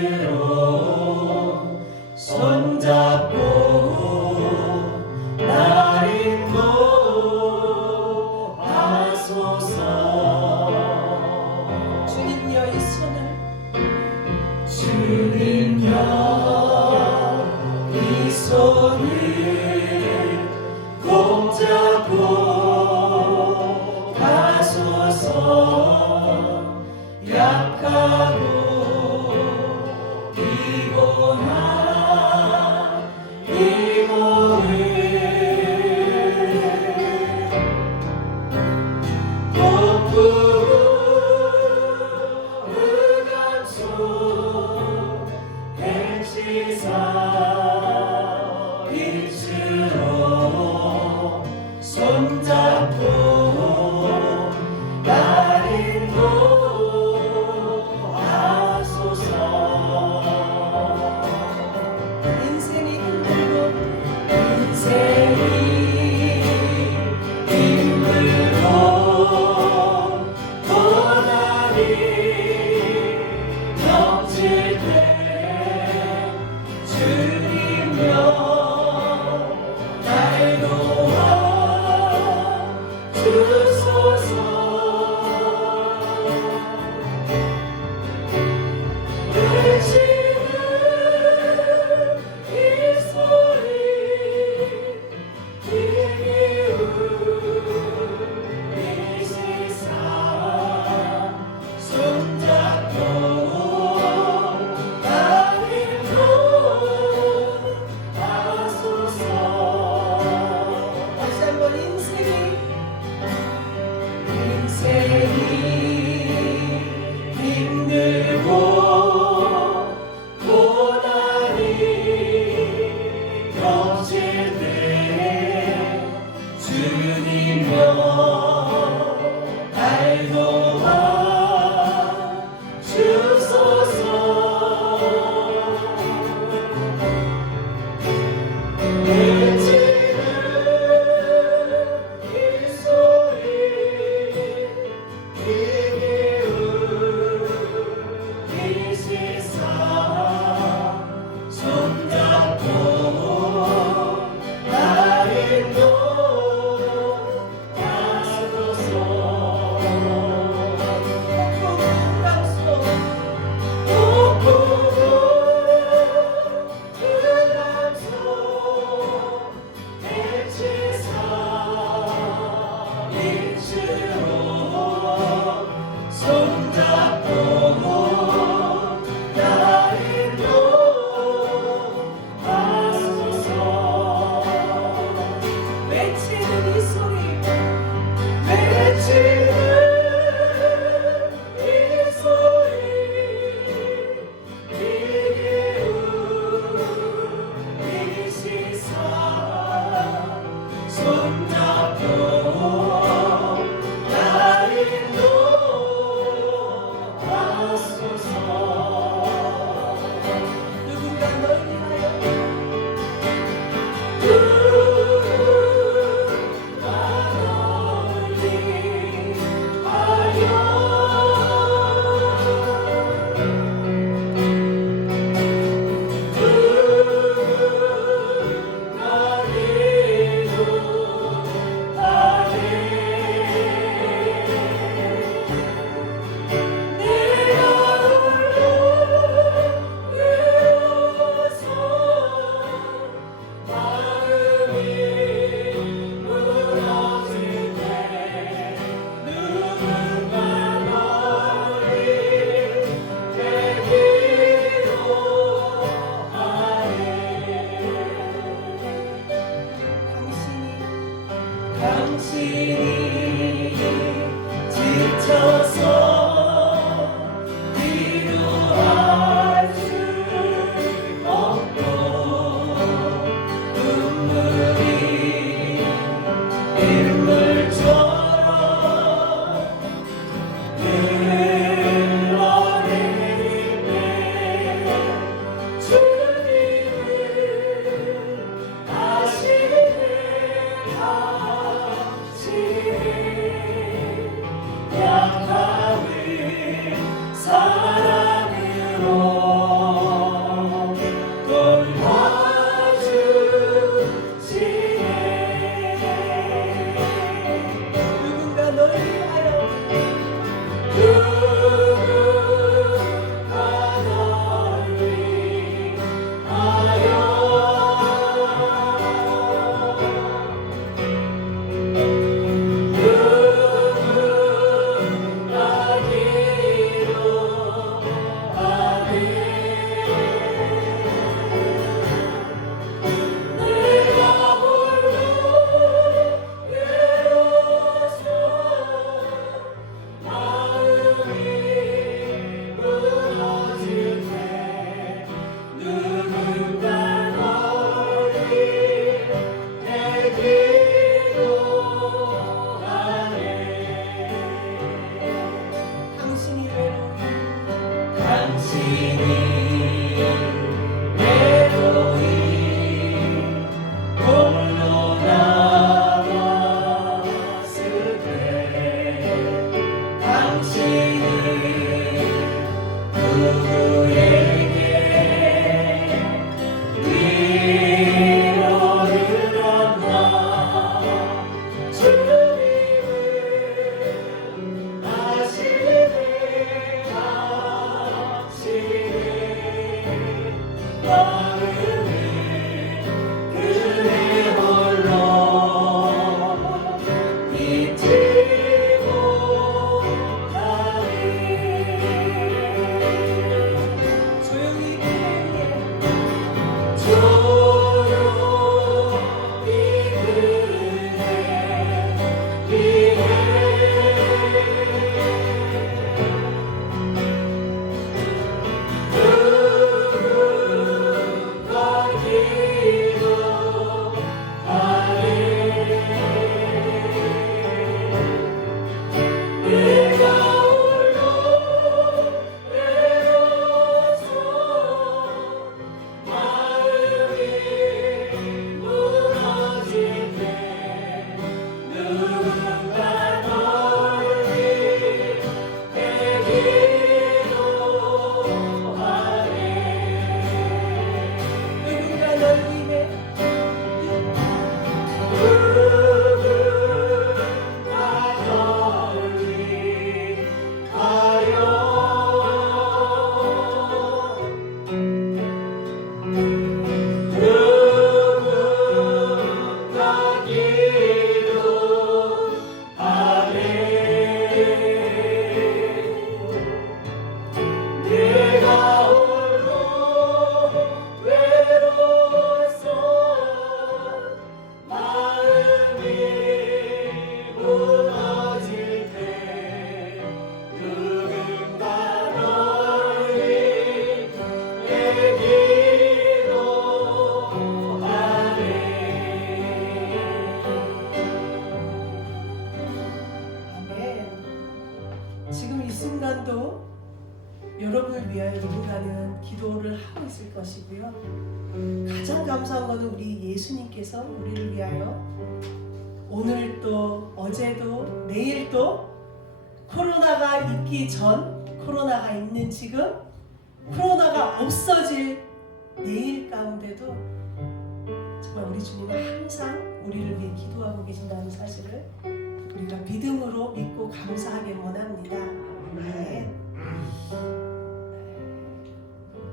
빛으로 손잡고 날 인도하소서. 주님여 이 손을 주님여 이 손을 꼭 잡고 가소서. 약하고 피곤한 이 몸을 복부로 흑암속 행시사 빛으로 손잡고 날 인도하소서. 인생이 힘들고 힘들고 고난이 넘칠 때 주님여 날 도와 주소서. 외치는 이 소리 크게 울리시사 손잡고 날 인도하소서. 다시 한번 인생이 힘들고 고난이 넘칠 때 주님여 날 도와 주소서. 외치는 이 소리 크게 울리시사 손잡고 날 인도하소서. 복부로 흑암속 행시사 빛으로 손잡고 날 인도하소서. 외치는 이 소리 외치는 이 소리 크게 울리시사 손잡고 날 인도하소서. 누군가 널 위하여 당신이 지쳐서 위로할 수 없고 눈물이 빗물처럼 흘러내릴 때 주님을 아시네 약함을 사랑으로 당신이 외로이 홀로 남았을 때 당신이 누구에게 위로를 얻나 주님을 아시네 마음이 그대 홀로 잊지 못하리 조용히 그대에게 조용히 그대 위해 누군가 널 위해 내가 홀로 외로워서 마음이 무너질 때 누군가 널 위해 기도하네 아멘. 지금 이 순간도 여러분을 위하여 누군가는 기도를 하고 있을 것이고요. 가장 감사한 것은 우리 예수님께서 우리를 위하여 오늘도 어제도 내일도 코로나가 있기 전, 코로나가 있는 지금, 코로나가 없어질 내일 가운데도 정말 우리 주님은 항상 우리를 위해 기도하고 계신다는 사실을 우리가 믿음으로 믿고 감사하길 원합니다. 네.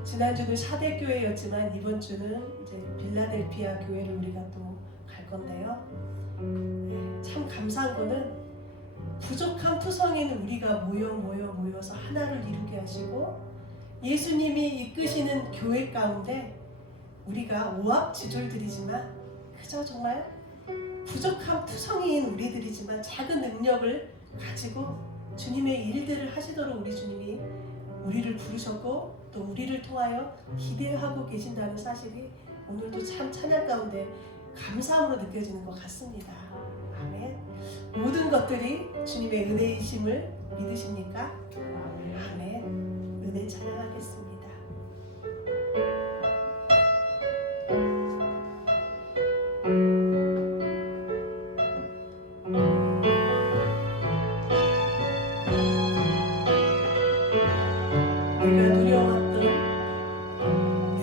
지난주는 사대 교회였지만 이번 주는 이제 빌라델피아 교회를 우리가 또 갈 건데요. 참 감사한 거는 부족한 투성인 우리가 모여서 하나를 이루게 하시고 예수님이 이끄시는 교회 가운데 우리가 오합지졸들이지만 그저 정말 부족한 투성이인 우리들이지만 작은 능력을 가지고 주님의 일들을 하시도록 우리 주님이 우리를 부르셨고 또 우리를 통하여 기대하고 계신다는 사실이 오늘도 참 찬양 가운데 감사함으로 느껴지는 것 같습니다. 아멘. 모든 것들이 주님의 은혜이심을 믿으십니까? 아멘. 은혜 찬양하겠습니다.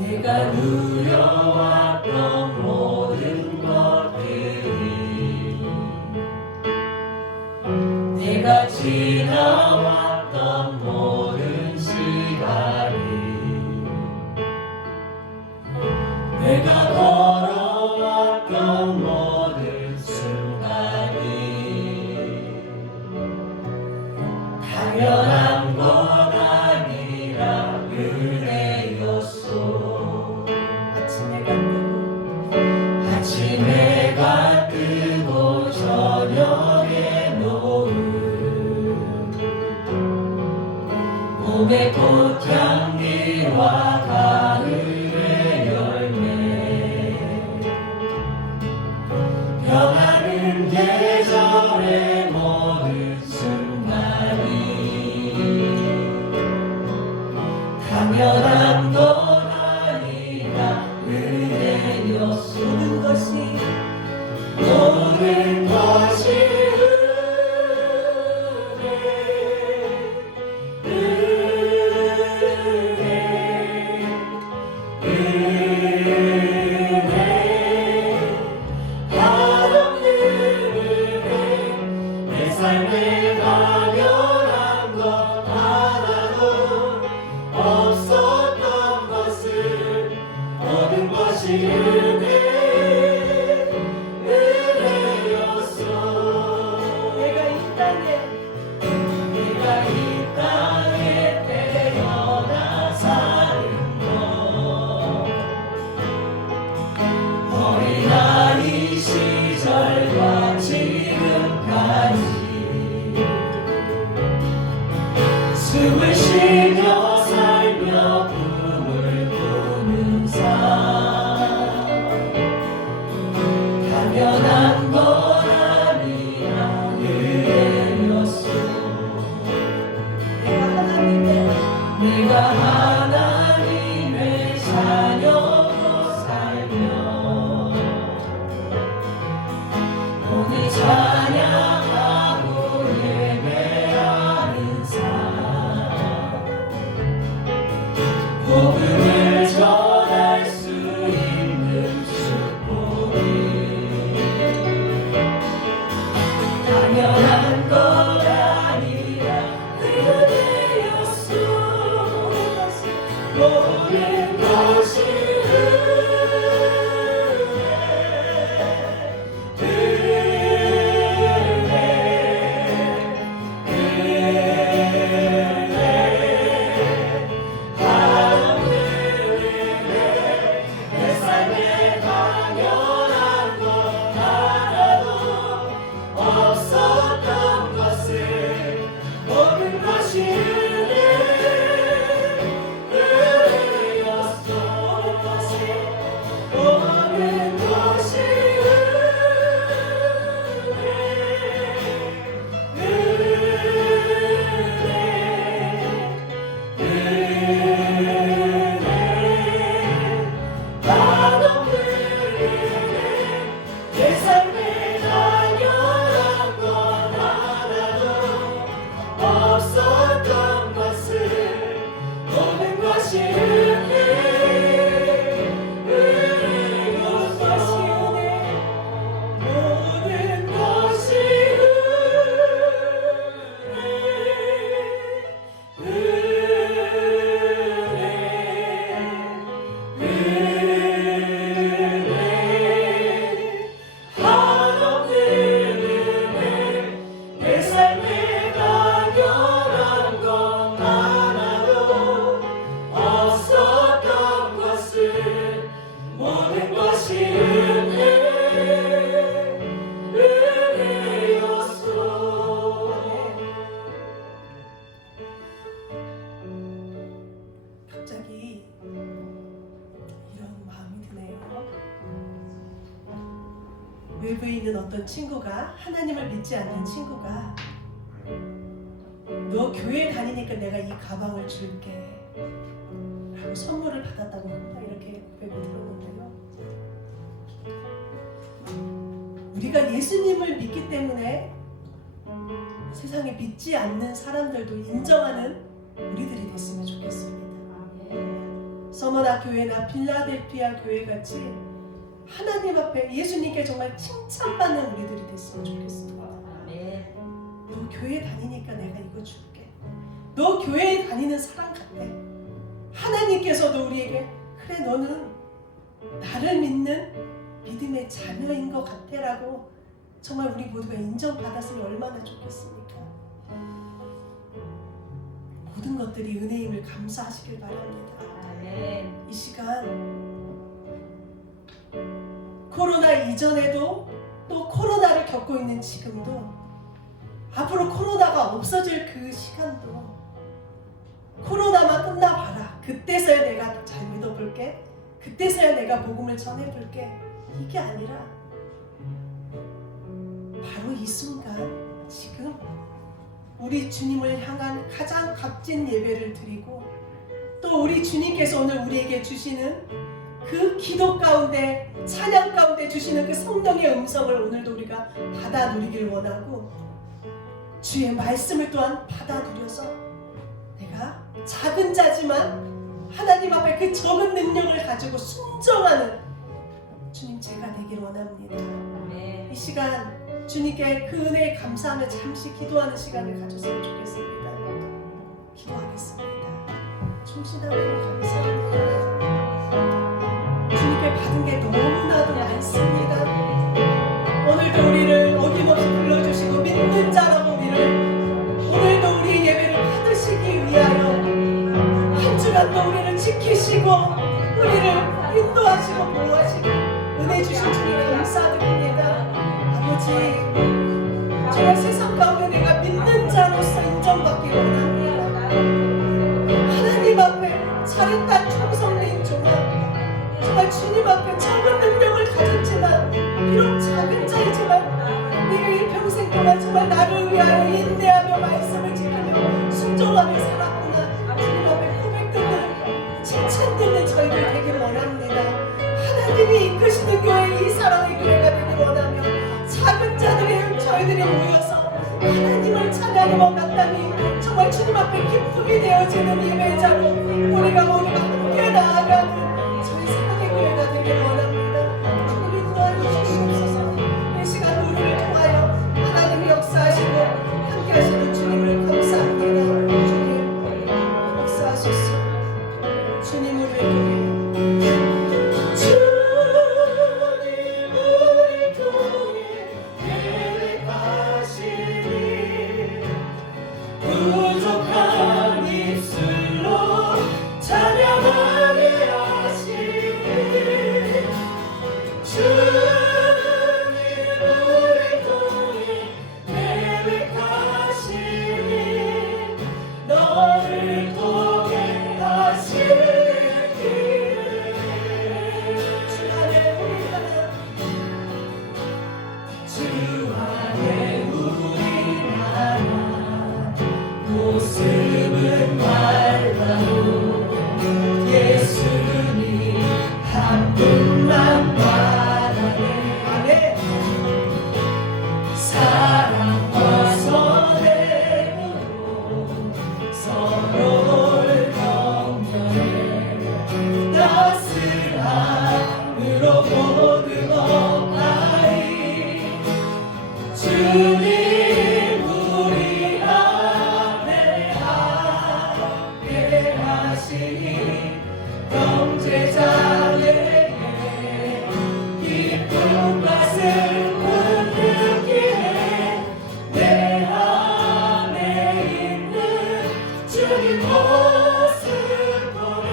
내가 누려왔던 모든 것들이 내가 지나왔던 모든 시간이 내가 걸어왔던 모든 순간이 당연한 것 아니라 은혜였소. 아침에가 뜨고 저녁에 노을 몸의 꽃향기와 가을의 열매 변하는 계절의 모든 순간이 당연한 건 아니다 은혜였소 모든 것이 모든 것이 내 삶에 당연한 것 하나도 없었던 것을 모든 것이 은혜였소 내가 이 땅에 내가 이 땅에 태어나 사는 것 어린아이 시절과 지금까지 숨을 쉬며 살며 꿈을 꾸는 삶 당연한 건 아니라 은혜였소 내가 하나님의 자녀로 살며 오늘 찬양하고 예배하는 삶 복음을 전할 수 있는 축복이 당연한 것 아니라 은혜였소 모든 것이 내 삶에 당연한 것 하나도 없었던 것을 모든 것이 은혜였소 모든 것이 내 삶에 당연한 것 하나도 없었던 것을 모든 것이 은혜였소 모든 것이 내 삶에 당연한 것 하나도 없었던 것을 모든 것이 은혜였소 갑자기 이런 마음이 드네요. 외부에 있는 어떤 친구가 하나님을 믿지 않는 친구가 너 교회 다니니까 내가 이 가방을 줄게 라고 선물을 받았다고 이렇게 고백을 들었는데요. 우리가 예수님을 믿기 때문에 세상에 믿지 않는 사람들도 인정하는 우리들이 됐으면 좋겠습니다. 서머나 교회나 빌라델피아 교회 같이 하나님 앞에 예수님께 정말 칭찬받는 우리들이 됐으면 좋겠습니다. 너 교회 다니니까 내가 이거 줄게. 너 교회에 다니는 사람 같아. 하나님께서도 우리에게 그래 너는 나를 믿는 믿음의 자녀인 것 같아 라고 정말 우리 모두가 인정받았으면 얼마나 좋겠습니까? 모든 것들이 은혜임을 감사하시길 바랍니다. 이 시간 코로나 이전에도 또 코로나를 겪고 있는 지금도 앞으로 코로나가 없어질 그 시간도 코로나만 끝나봐라. 그때서야 내가 잘 믿어볼게. 그때서야 내가 복음을 전해볼게. 이게 아니라 바로 이 순간 지금 우리 주님을 향한 가장 값진 예배를 드리고 또 우리 주님께서 오늘 우리에게 주시는 그 기도 가운데, 찬양 가운데 주시는 그 성령의 음성을 오늘도 우리가 받아 누리길 원하고, 주의 말씀을 또한 받아 누려서 내가 작은 자지만 하나님 앞에 그 적은 능력을 가지고 순종하는 주님 제가 되길 원합니다. 이 시간 주님께 그 은혜에 감사하며 잠시 기도하는 시간을 가졌으면 좋겠습니다. 기도하겠습니다. 충신하고 감사합니다. 주님께 받은 게 너무나도 많습니다. 오늘도 우리를 어김없이 불러주시고 믿는 자라고 오늘도 우리의 예배를 받으시기 위하여 한 주간도 우리를 지키시고 우리를 인도하시고 보호하시고 은혜 주신 주님 감사드립니다. 아버지, 정말 세상 가운데 내가 믿는 자로서 인정받기 원합니다. 하나님 앞에 잘했다 충성된 종아, 정말 주님 앞에 적은 능력을 가졌지만 비록 작은 자이지만 내가 일평생 동안 정말 나를 위하여 인내하며 말씀을 지키며 순종하며 살았구나. 주님 앞에 고백 듣는, 칭찬 듣는 저희들 되길 원합니다. 하나님이 이끄시는 교회, 이 사랑의 교회가 되길 원하며 작은 자들이 저희들이 모여서 하나님을 찬양하며 마땅히 정말 주님 앞에 기쁨이 되어지는 예배자로 우리가 모두가 함께 나아가는 저희 사랑의 교회가 되길 원합니다. 주님이 도와주 주시옵소서. 이 시간 우리를 통하여 하나님이 역사하시고 함께 하시는 주님을 감사합니다. 주님 역사하소서. 주님 우리를 통해 부족한 입술로 찬양하게 하시니 주님 우리 통해 계획하시니 너를 통해 하시기를 주 안에 우리 하나 주 안에 우리 하나 모습은 달라도 예수님 한 분만 바라네. 사랑과 선행으로 서로를 경멸해 따스함으로 모든 없나이 주님 우리 안에 함께 하시니 형제자에게 기쁨과 슬픔 느끼네. 내 안에 있는 주님 모습 보내.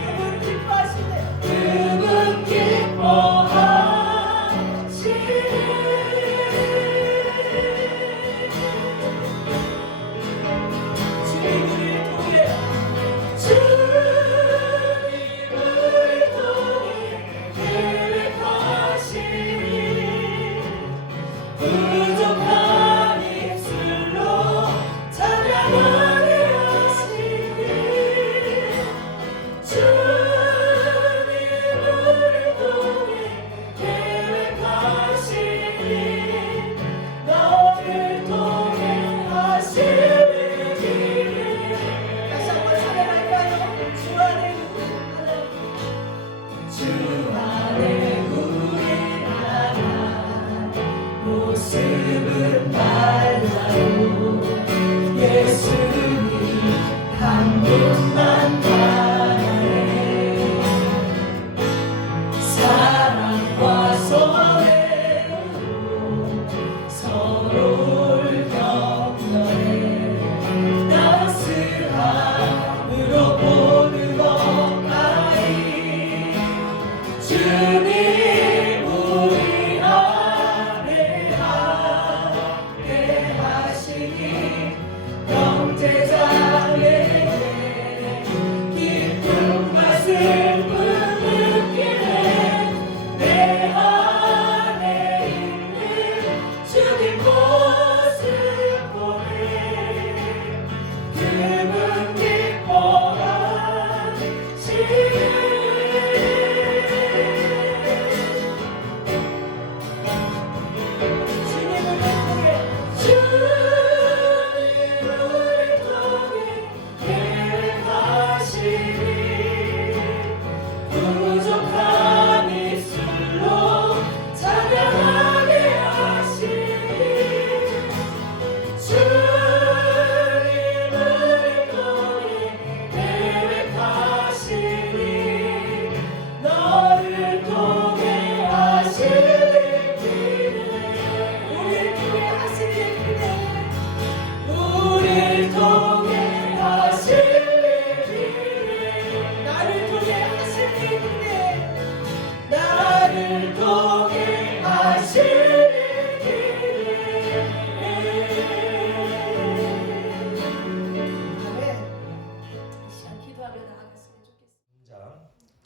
그분 기뻐하시네. 그분 기뻐하시네. 주님 우리를 통해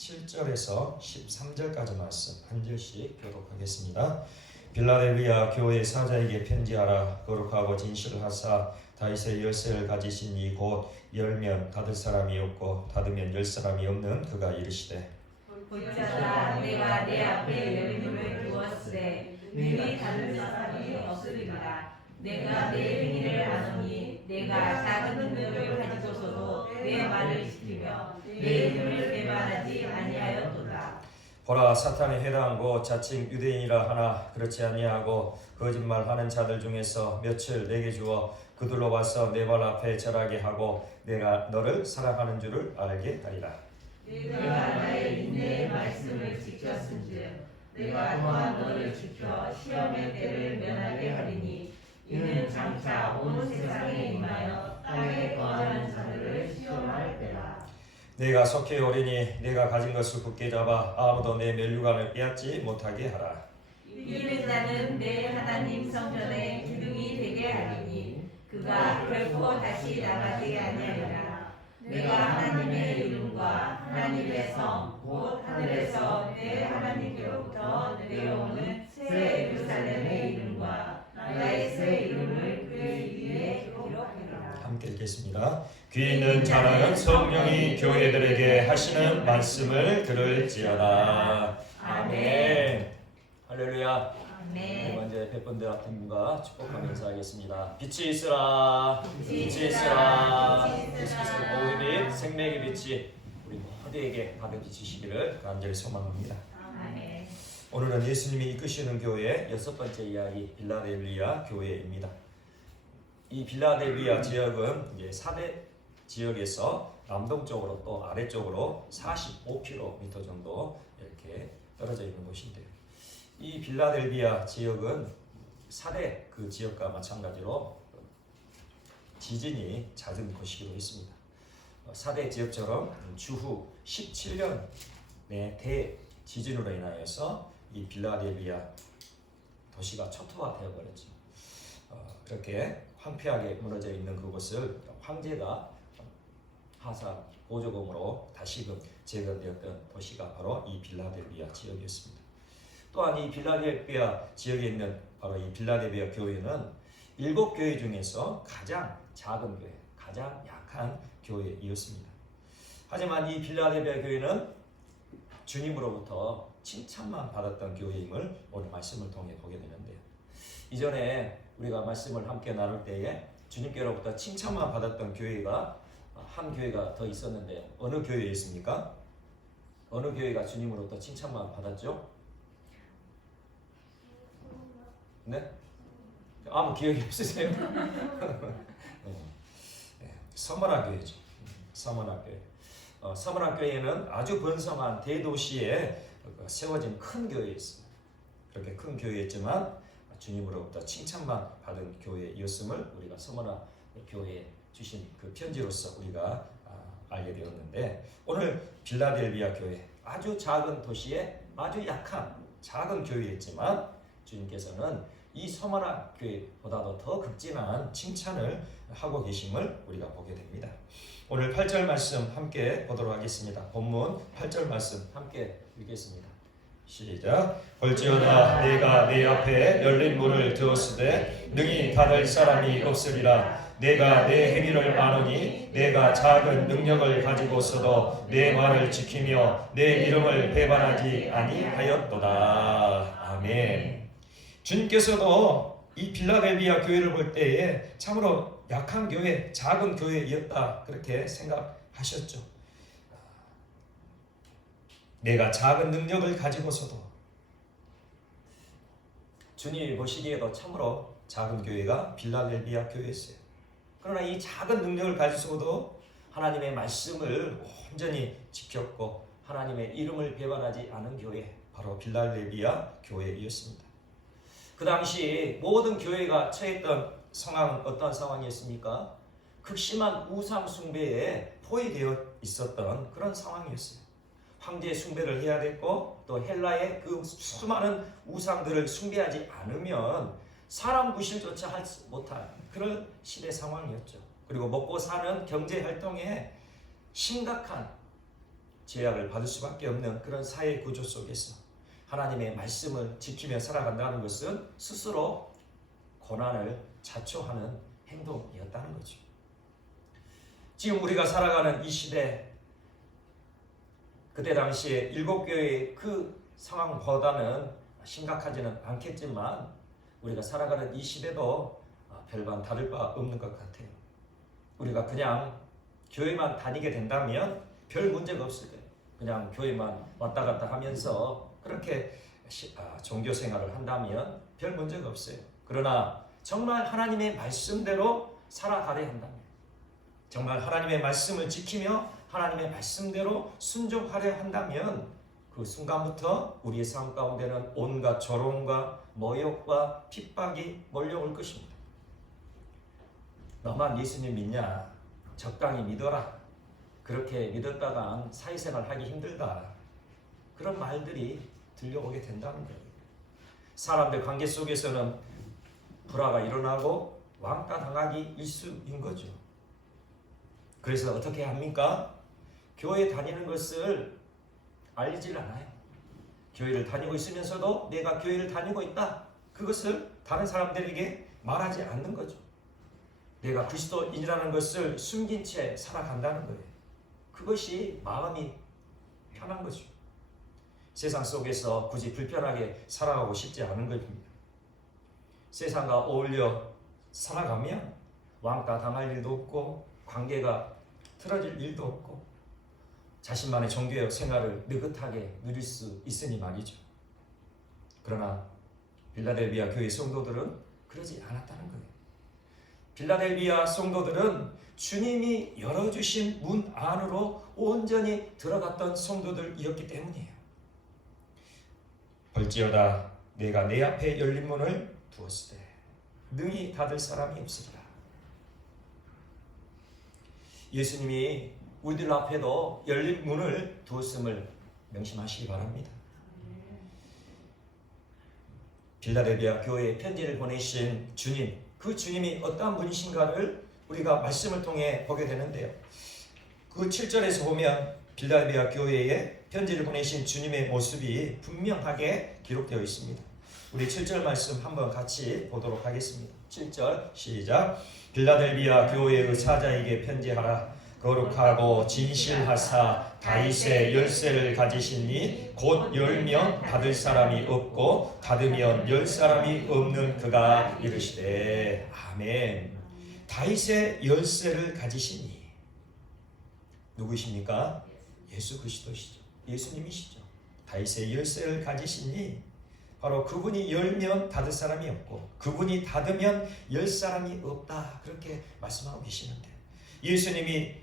7절에서 13절까지 말씀 한 절씩 교독하겠습니다. 빌라델비아 교회 사자에게 편지하라. 거룩하고 진실하사 다윗의 열쇠를 가지신 이 곧 열면 닫을 사람이 없고 닫으면 열 사람이 없는 그가 이르시되 볼지어다 내가 내 앞에 열림을 두었으되 능히 닫을 사람이 없으리라. 내가 내 행위를 아노니 내가 작은 능력을 가지고서도 내 말을 지키며 내 이름을 배반하지 아니하였도다. 보라, 사탄에 해당하고 자칭 유대인이라 하나 그렇지 아니하고 거짓말하는 자들 중에서 며칠 내게 주어 그들로 와서 내 발 앞에 절하게 하고 내가 너를 사랑하는 줄을 알게 하리라. 내가 나의 인내의 말씀을 지켰은즉 내가 또한 너를 지켜 시험의 때를 면하게 하리니 이는 장차 온 세상에 임하여 땅에 거하는 자들을 시험할 때라. 내가 속히 오리니 내가 가진 것을 굳게 잡아 아무도 내 면류관을 빼앗지 못하게 하라. 이기는 자는 내 하나님 성전의 기둥이 되게 하리니 그가 결코 다시 나가지 아니하리라. 내가 하나님의 이름과 하나님의 성 곧 하늘에서 내 하나님께로부터 내려오는 새 예루살렘의 이름과 나의 새 이름을 그의 위에 기록하리라. 함께 읽겠습니다. 귀 있는 자는 성령이 교회들에게 하시는 말씀을 들을지어다. 아멘. 할렐루야. 네, 먼저 백번대 같은 분과 축복하면서 하겠습니다. 빛이 있으라. 빛이 있으라. 예수께서 모든 생명의 빛이 우리 모두에게 가득 비치시기를 간절히 소망합니다. 아멘. 오늘은 예수님이 이끄시는 교회 여섯 번째 이야기 빌라델비아 교회입니다. 이 빌라델비아 지역은 이제 4대 지역에서 남동쪽으로 또 아래쪽으로 45km 정도 이렇게 떨어져 있는 곳인데요. 이 빌라델비아 지역은 4대 그 지역과 마찬가지로 지진이 잦은 곳이기도 했습니다. 4대 지역처럼 주후 17년의 대지진으로 인하여서 이 빌라델비아 도시가 초토화되어 버렸죠. 그렇게 황폐하게 무너져 있는 그곳을 황제가 하사 보조금으로 다시금 재건되었던 도시가 바로 이 빌라델비아 지역이었습니다. 또한 이 빌라델비아 지역에 있는 바로 이 빌라델비아 교회는 7교회 중에서 가장 작은 교회, 가장 약한 교회이었습니다. 하지만 이 빌라델비아 교회는 주님으로부터 칭찬만 받았던 교회임을 오늘 말씀을 통해 보게 되는데요. 이전에 우리가 말씀을 함께 나눌 때에 주님께로부터 칭찬만 받았던 교회가 한 교회가 더 있었는데 어느 교회였습니까? 어느 교회가 주님으로부터 칭찬만 받았죠? 네? 아무 기억이 없으세요? 서머나 교회죠. 서머나 교회. 서머나 교회는 아주 번성한 대도시에 세워진 큰 교회였습니다. 그렇게 큰 교회였지만 주님으로부터 칭찬만 받은 교회였음을 우리가 서머나 교회에 주신 그 편지로서 우리가 알게 되었는데, 오늘 빌라델비아 교회, 아주 작은 도시에 아주 약한 작은 교회였지만 주님께서는 이 서머나 교회보다도 더 극진한 칭찬을 하고 계심을 우리가 보게 됩니다. 오늘 8절 말씀 함께 보도록 하겠습니다. 본문 8절 말씀 함께 읽겠습니다. 시작. 볼지어다 내가 내 앞에 열린 문을 두었으되 능히 닫을 사람이 없으리라. 내가 내 행위를 아노니 내가 작은 능력을 가지고서도 내 말을 지키며 내 이름을 배반하지 아니하였도다. 아멘. 주님께서도 이 빌라델비아 교회를 볼 때에 참으로 약한 교회, 작은 교회였다 그렇게 생각하셨죠. 내가 작은 능력을 가지고서도, 주님이 보시기에도 참으로 작은 교회가 빌라델비아 교회였어요. 그러나 이 작은 능력을 가지고서도 하나님의 말씀을 온전히 지켰고 하나님의 이름을 배반하지 않은 교회, 바로 빌라델비아 교회였습니다. 그 당시 모든 교회가 처했던 상황은 어떤 상황이었습니까? 극심한 우상 숭배에 포위되어 있었던 그런 상황이었어요. 황제 숭배를 해야 됐고 또 헬라의 그 수많은 우상들을 숭배하지 않으면 사람 구실조차 하지 못한 그런 시대 상황이었죠. 그리고 먹고 사는 경제 활동에 심각한 제약을 받을 수밖에 없는 그런 사회 구조 속에서 하나님의 말씀을 지키며 살아간다는 것은 스스로 고난을 자초하는 행동이었다는 거죠. 지금 우리가 살아가는 이 시대, 그때 당시에 일곱 교회의 그 상황보다는 심각하지는 않겠지만 우리가 살아가는 이 시대도 별반 다를 바 없는 것 같아요. 우리가 그냥 교회만 다니게 된다면 별 문제가 없을 거예요. 그냥 교회만 왔다 갔다 하면서 그렇게 종교 생활을 한다면 별 문제가 없어요. 그러나 정말 하나님의 말씀대로 살아가려 한다면, 정말 하나님의 말씀을 지키며 하나님의 말씀대로 순종하려 한다면 그 순간부터 우리의 삶 가운데는 온갖 조롱과 모욕과 핍박이 몰려올 것입니다. 너만 예수님 믿냐? 적당히 믿어라. 그렇게 믿었다간 사회생활 하기 힘들다. 그런 말들이 들려오게 된다는 거예요. 사람들 관계 속에서는 불화가 일어나고 왕따 당하기 일쑤인 거죠. 그래서 어떻게 합니까? 교회 다니는 것을 알리질 않아요. 교회를 다니고 있으면서도 내가 교회를 다니고 있다. 그것을 다른 사람들에게 말하지 않는 거죠. 내가 그리스도인이라는 것을 숨긴 채 살아간다는 거예요. 그것이 마음이 편한 거죠. 세상 속에서 굳이 불편하게 살아가고 싶지 않은 것입니다. 세상과 어울려 살아가면 왕따 당할 일도 없고 관계가 틀어질 일도 없고 자신만의 종교 생활을 느긋하게 누릴 수 있으니 말이죠. 그러나 빌라델비아 교회 성도들은 그러지 않았다는 거예요. 빌라델비아 성도들은 주님이 열어주신 문 안으로 온전히 들어갔던 성도들이었기 때문이에요. 볼지어다 내가 내 앞에 열린 문을 두었을 때 능히 닫을 사람이 없으리라. 예수님이 우리들 앞에도 열린 문을 두었음을 명심하시기 바랍니다. 빌라델비아 교회에 편지를 보내신 주님, 그 주님이 어떠한 분이신가를 우리가 말씀을 통해 보게 되는데요. 그 7절에서 보면 빌라델비아 교회에 편지를 보내신 주님의 모습이 분명하게 기록되어 있습니다. 우리 7절 말씀 한번 같이 보도록 하겠습니다. 7절 시작. 빌라델비아 교회의 사자에게 편지하라. 거룩하고 진실하사 다윗의 열쇠를 가지시니 곧 열면 닫을 사람이 없고 닫으면 열 사람이 없는 그가 이르시되 아멘. 다윗의 열쇠를 가지시니 누구십니까? 예수 그리스도시죠. 예수님이시죠. 다윗의 열쇠를 가지시니 바로 그분이 열면 닫을 사람이 없고 그분이 닫으면 열 사람이 없다. 그렇게 말씀하고 계시는데 예수님이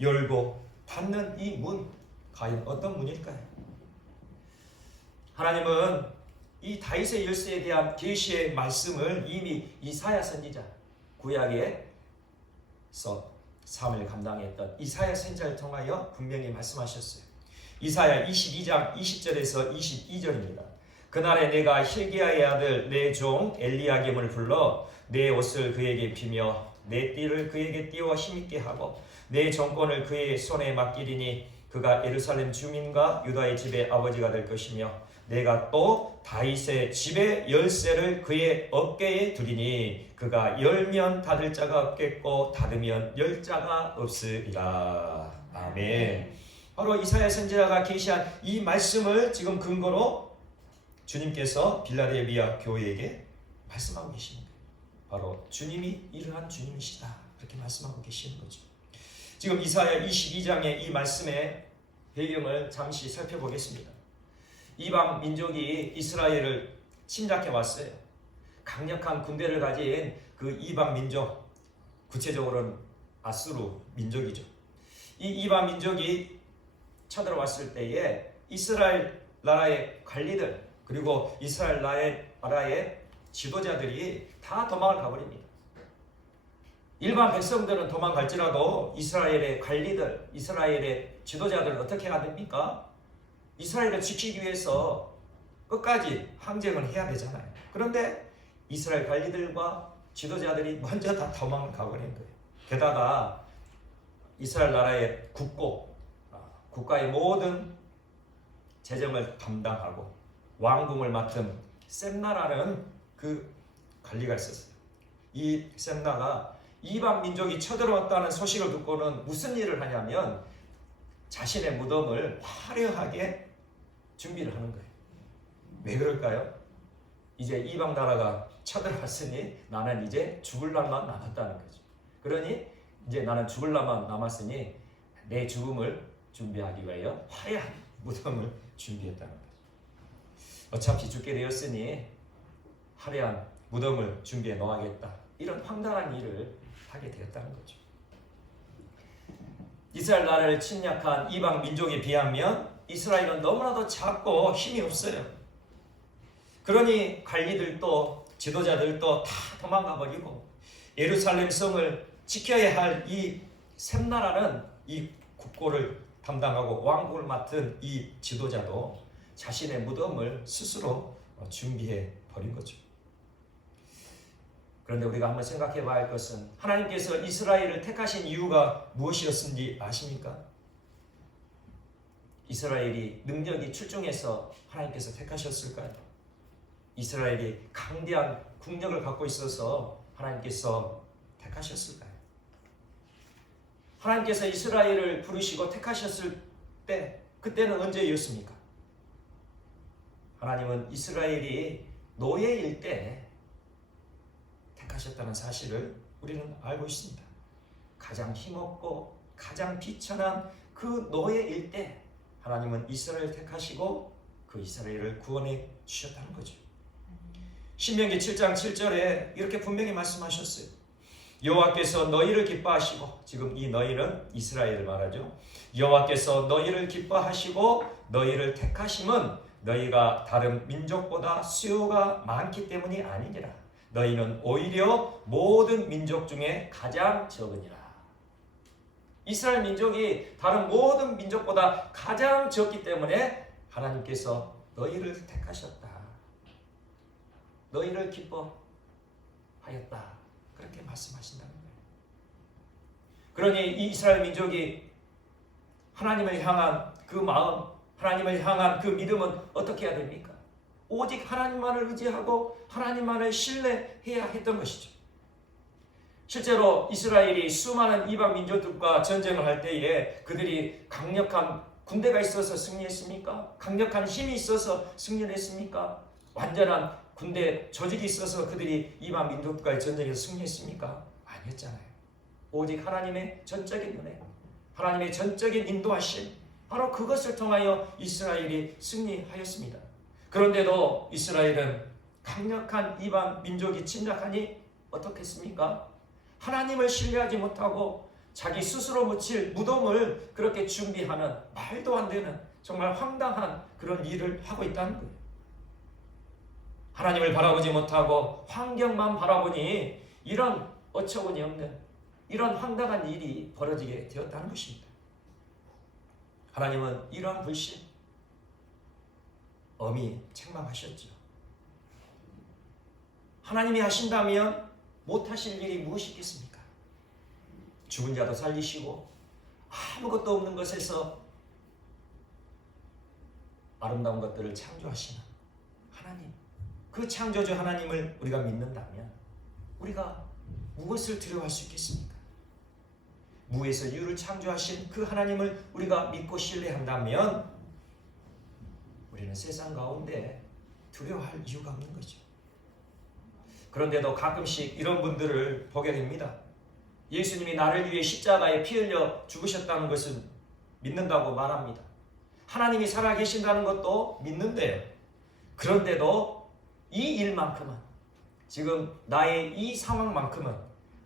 열고 닫는 이 문, 과연 어떤 문일까요? 하나님은 이 다윗의 열쇠에 대한 계시의 말씀을 이미 이사야 선지자, 구약에서 삶을 감당했던 이사야 선지자를 통하여 분명히 말씀하셨어요. 이사야 22장 20절에서 22절입니다. 그날에 내가 hil기야의 아들 내 종 엘리야김을 불러 내 옷을 그에게 피며 내 띠를 그에게 띄워 힘있게 하고 내 정권을 그의 손에 맡기리니 그가 예루살렘 주민과 유다의 집의 아버지가 될 것이며 내가 또 다윗의 집의 열쇠를 그의 어깨에 두리니 그가 열면 닫을 자가 없겠고 닫으면 열 자가 없으리라. 아멘. 바로 이사야 선지자가 계시한 이 말씀을 지금 근거로 주님께서 빌라델비아 교회에게 말씀하고 계십니다. 바로 주님이 이러한 주님이시다. 그렇게 말씀하고 계시는 거죠. 지금 이사야 22장의 이 말씀의 배경을 잠시 살펴보겠습니다. 이방 민족이 이스라엘을 침략해 왔어요. 강력한 군대를 가진 그 이방 민족, 구체적으로는 아수르 민족이죠. 이 이방 민족이 쳐들어왔을 때에 이스라엘 나라의 관리들 그리고 이스라엘 나라의 지도자들이 다 도망을 가버립니다. 일반 백성들은 도망갈지라도 이스라엘의 관리들, 이스라엘의 지도자들은 어떻게 해야 됩니까? 이스라엘을 지키기 위해서 끝까지 항쟁을 해야 되잖아요. 그런데 이스라엘 관리들과 지도자들이 먼저 다 도망을 가버린 거예요. 게다가 이스라엘 나라의 국고 국가의 모든 재정을 담당하고 왕궁을 맡은 셈나라는 그 관리가 있었어요. 이 셈나가 이방 민족이 쳐들어왔다는 소식을 듣고는 무슨 일을 하냐면 자신의 무덤을 화려하게 준비를 하는 거예요. 왜 그럴까요? 이제 이방 나라가 쳐들어왔으니 나는 이제 죽을 날만 남았다는 거죠. 그러니 이제 나는 죽을 날만 남았으니 내 죽음을 준비하기 위하여 화려한 무덤을 준비했다는 거죠. 어차피 죽게 되었으니 화려한 무덤을 준비해 놓아야겠다. 이런 황당한 일을 하게 되었다는 거죠. 이스라엘 나라를 침략한 이방 민족에 비하면 이스라엘은 너무나도 작고 힘이 없어요. 그러니 관리들도 지도자들도 다 도망가 버리고 예루살렘 성을 지켜야 할 이 셈나라는 이 국고를 담당하고 왕국을 맡은 이 지도자도 자신의 무덤을 스스로 준비해 버린 거죠. 그런데 우리가 한번 생각해 봐야 할 것은 하나님께서 이스라엘을 택하신 이유가 무엇이었는지 아십니까? 이스라엘이 능력이 출중해서 하나님께서 택하셨을까요? 이스라엘이 강대한 국력을 갖고 있어서 하나님께서 택하셨을까요? 하나님께서 이스라엘을 부르시고 택하셨을 때 그때는 언제였습니까? 하나님은 이스라엘이 노예일 때 택하셨다는 사실을 우리는 알고 있습니다. 가장 힘없고 가장 비천한 그 노예일 때 하나님은 이스라엘을 택하시고 그 이스라엘을 구원해 주셨다는 거죠. 신명기 7장 7절에 이렇게 분명히 말씀하셨어요. 여호와께서 너희를 기뻐하시고, 지금 이 너희는 이스라엘을 말하죠. 여호와께서 너희를 기뻐하시고 너희를 택하심은 너희가 다른 민족보다 수요가 많기 때문이 아니니라. 너희는 오히려 모든 민족 중에 가장 적으니라. 이스라엘 민족이 다른 모든 민족보다 가장 적기 때문에 하나님께서 너희를 택하셨다. 너희를 기뻐하였다. 그렇게 말씀하신다는 거예요. 그러니 이 이스라엘 민족이 하나님을 향한 그 마음, 하나님을 향한 그 믿음은 어떻게 해야 됩니까? 오직 하나님만을 의지하고 하나님만을 신뢰해야 했던 것이죠. 실제로 이스라엘이 수많은 이방 민족들과 전쟁을 할 때에 그들이 강력한 군대가 있어서 승리했습니까? 강력한 힘이 있어서 승리를 했습니까? 완전한 군대 조직이 있어서 그들이 이방 민족과의 전쟁에서 승리했습니까? 아니었잖아요. 오직 하나님의 전적인 은혜, 하나님의 전적인 인도하심, 바로 그것을 통하여 이스라엘이 승리하였습니다. 그런데도 이스라엘은 강력한 이방 민족이 침략하니 어떻게 했습니까? 하나님을 신뢰하지 못하고 자기 스스로 묻힐 무덤을 그렇게 준비하는 말도 안 되는 정말 황당한 그런 일을 하고 있다는 거예요. 하나님을 바라보지 못하고 환경만 바라보니 이런 어처구니 없는 이런 황당한 일이 벌어지게 되었다는 것입니다. 하나님은 이러한 불신 엄히 책망하셨죠. 하나님이 하신다면 못하실 일이 무엇이 있겠습니까? 죽은 자도 살리시고 아무것도 없는 것에서 아름다운 것들을 창조하시는 하나님, 그 창조주 하나님을 우리가 믿는다면 우리가 무엇을 두려워할 수 있겠습니까? 무에서 유를 창조하신 그 하나님을 우리가 믿고 신뢰한다면 우리는 세상 가운데 두려워할 이유가 없는 거죠. 그런데도 가끔씩 이런 분들을 보게 됩니다. 예수님이 나를 위해 십자가에 피 흘려 죽으셨다는 것을 믿는다고 말합니다. 하나님이 살아계신다는 것도 믿는데요. 그런데도 이 일만큼은, 지금 나의 이 상황만큼은,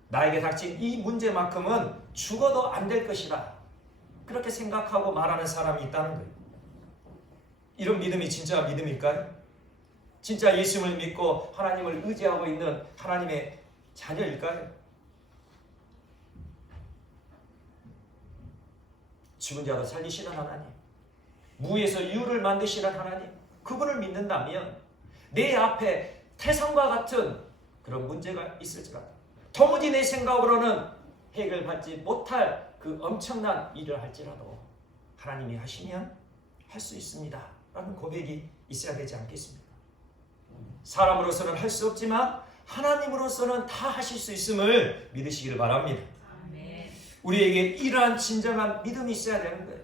나에게 닥친 이 문제만큼은 죽어도 안 될 것이다, 그렇게 생각하고 말하는 사람이 있다는 거예요. 이런 믿음이 진짜 믿음일까요? 진짜 예수님을 믿고 하나님을 의지하고 있는 하나님의 자녀일까요? 죽은 자도 살리시는 하나님, 무에서 유를 만드시는 하나님, 그분을 믿는다면 내 앞에 태산과 같은 그런 문제가 있을지라도, 도무지 내 생각으로는 해결받지 못할 그 엄청난 일을 할지라도 하나님이 하시면 할 수 있습니다 라는 고백이 있어야 되지 않겠습니까? 사람으로서는 할 수 없지만 하나님으로서는 다 하실 수 있음을 믿으시기를 바랍니다. 아멘. 우리에게 이러한 진정한 믿음이 있어야 되는 거예요.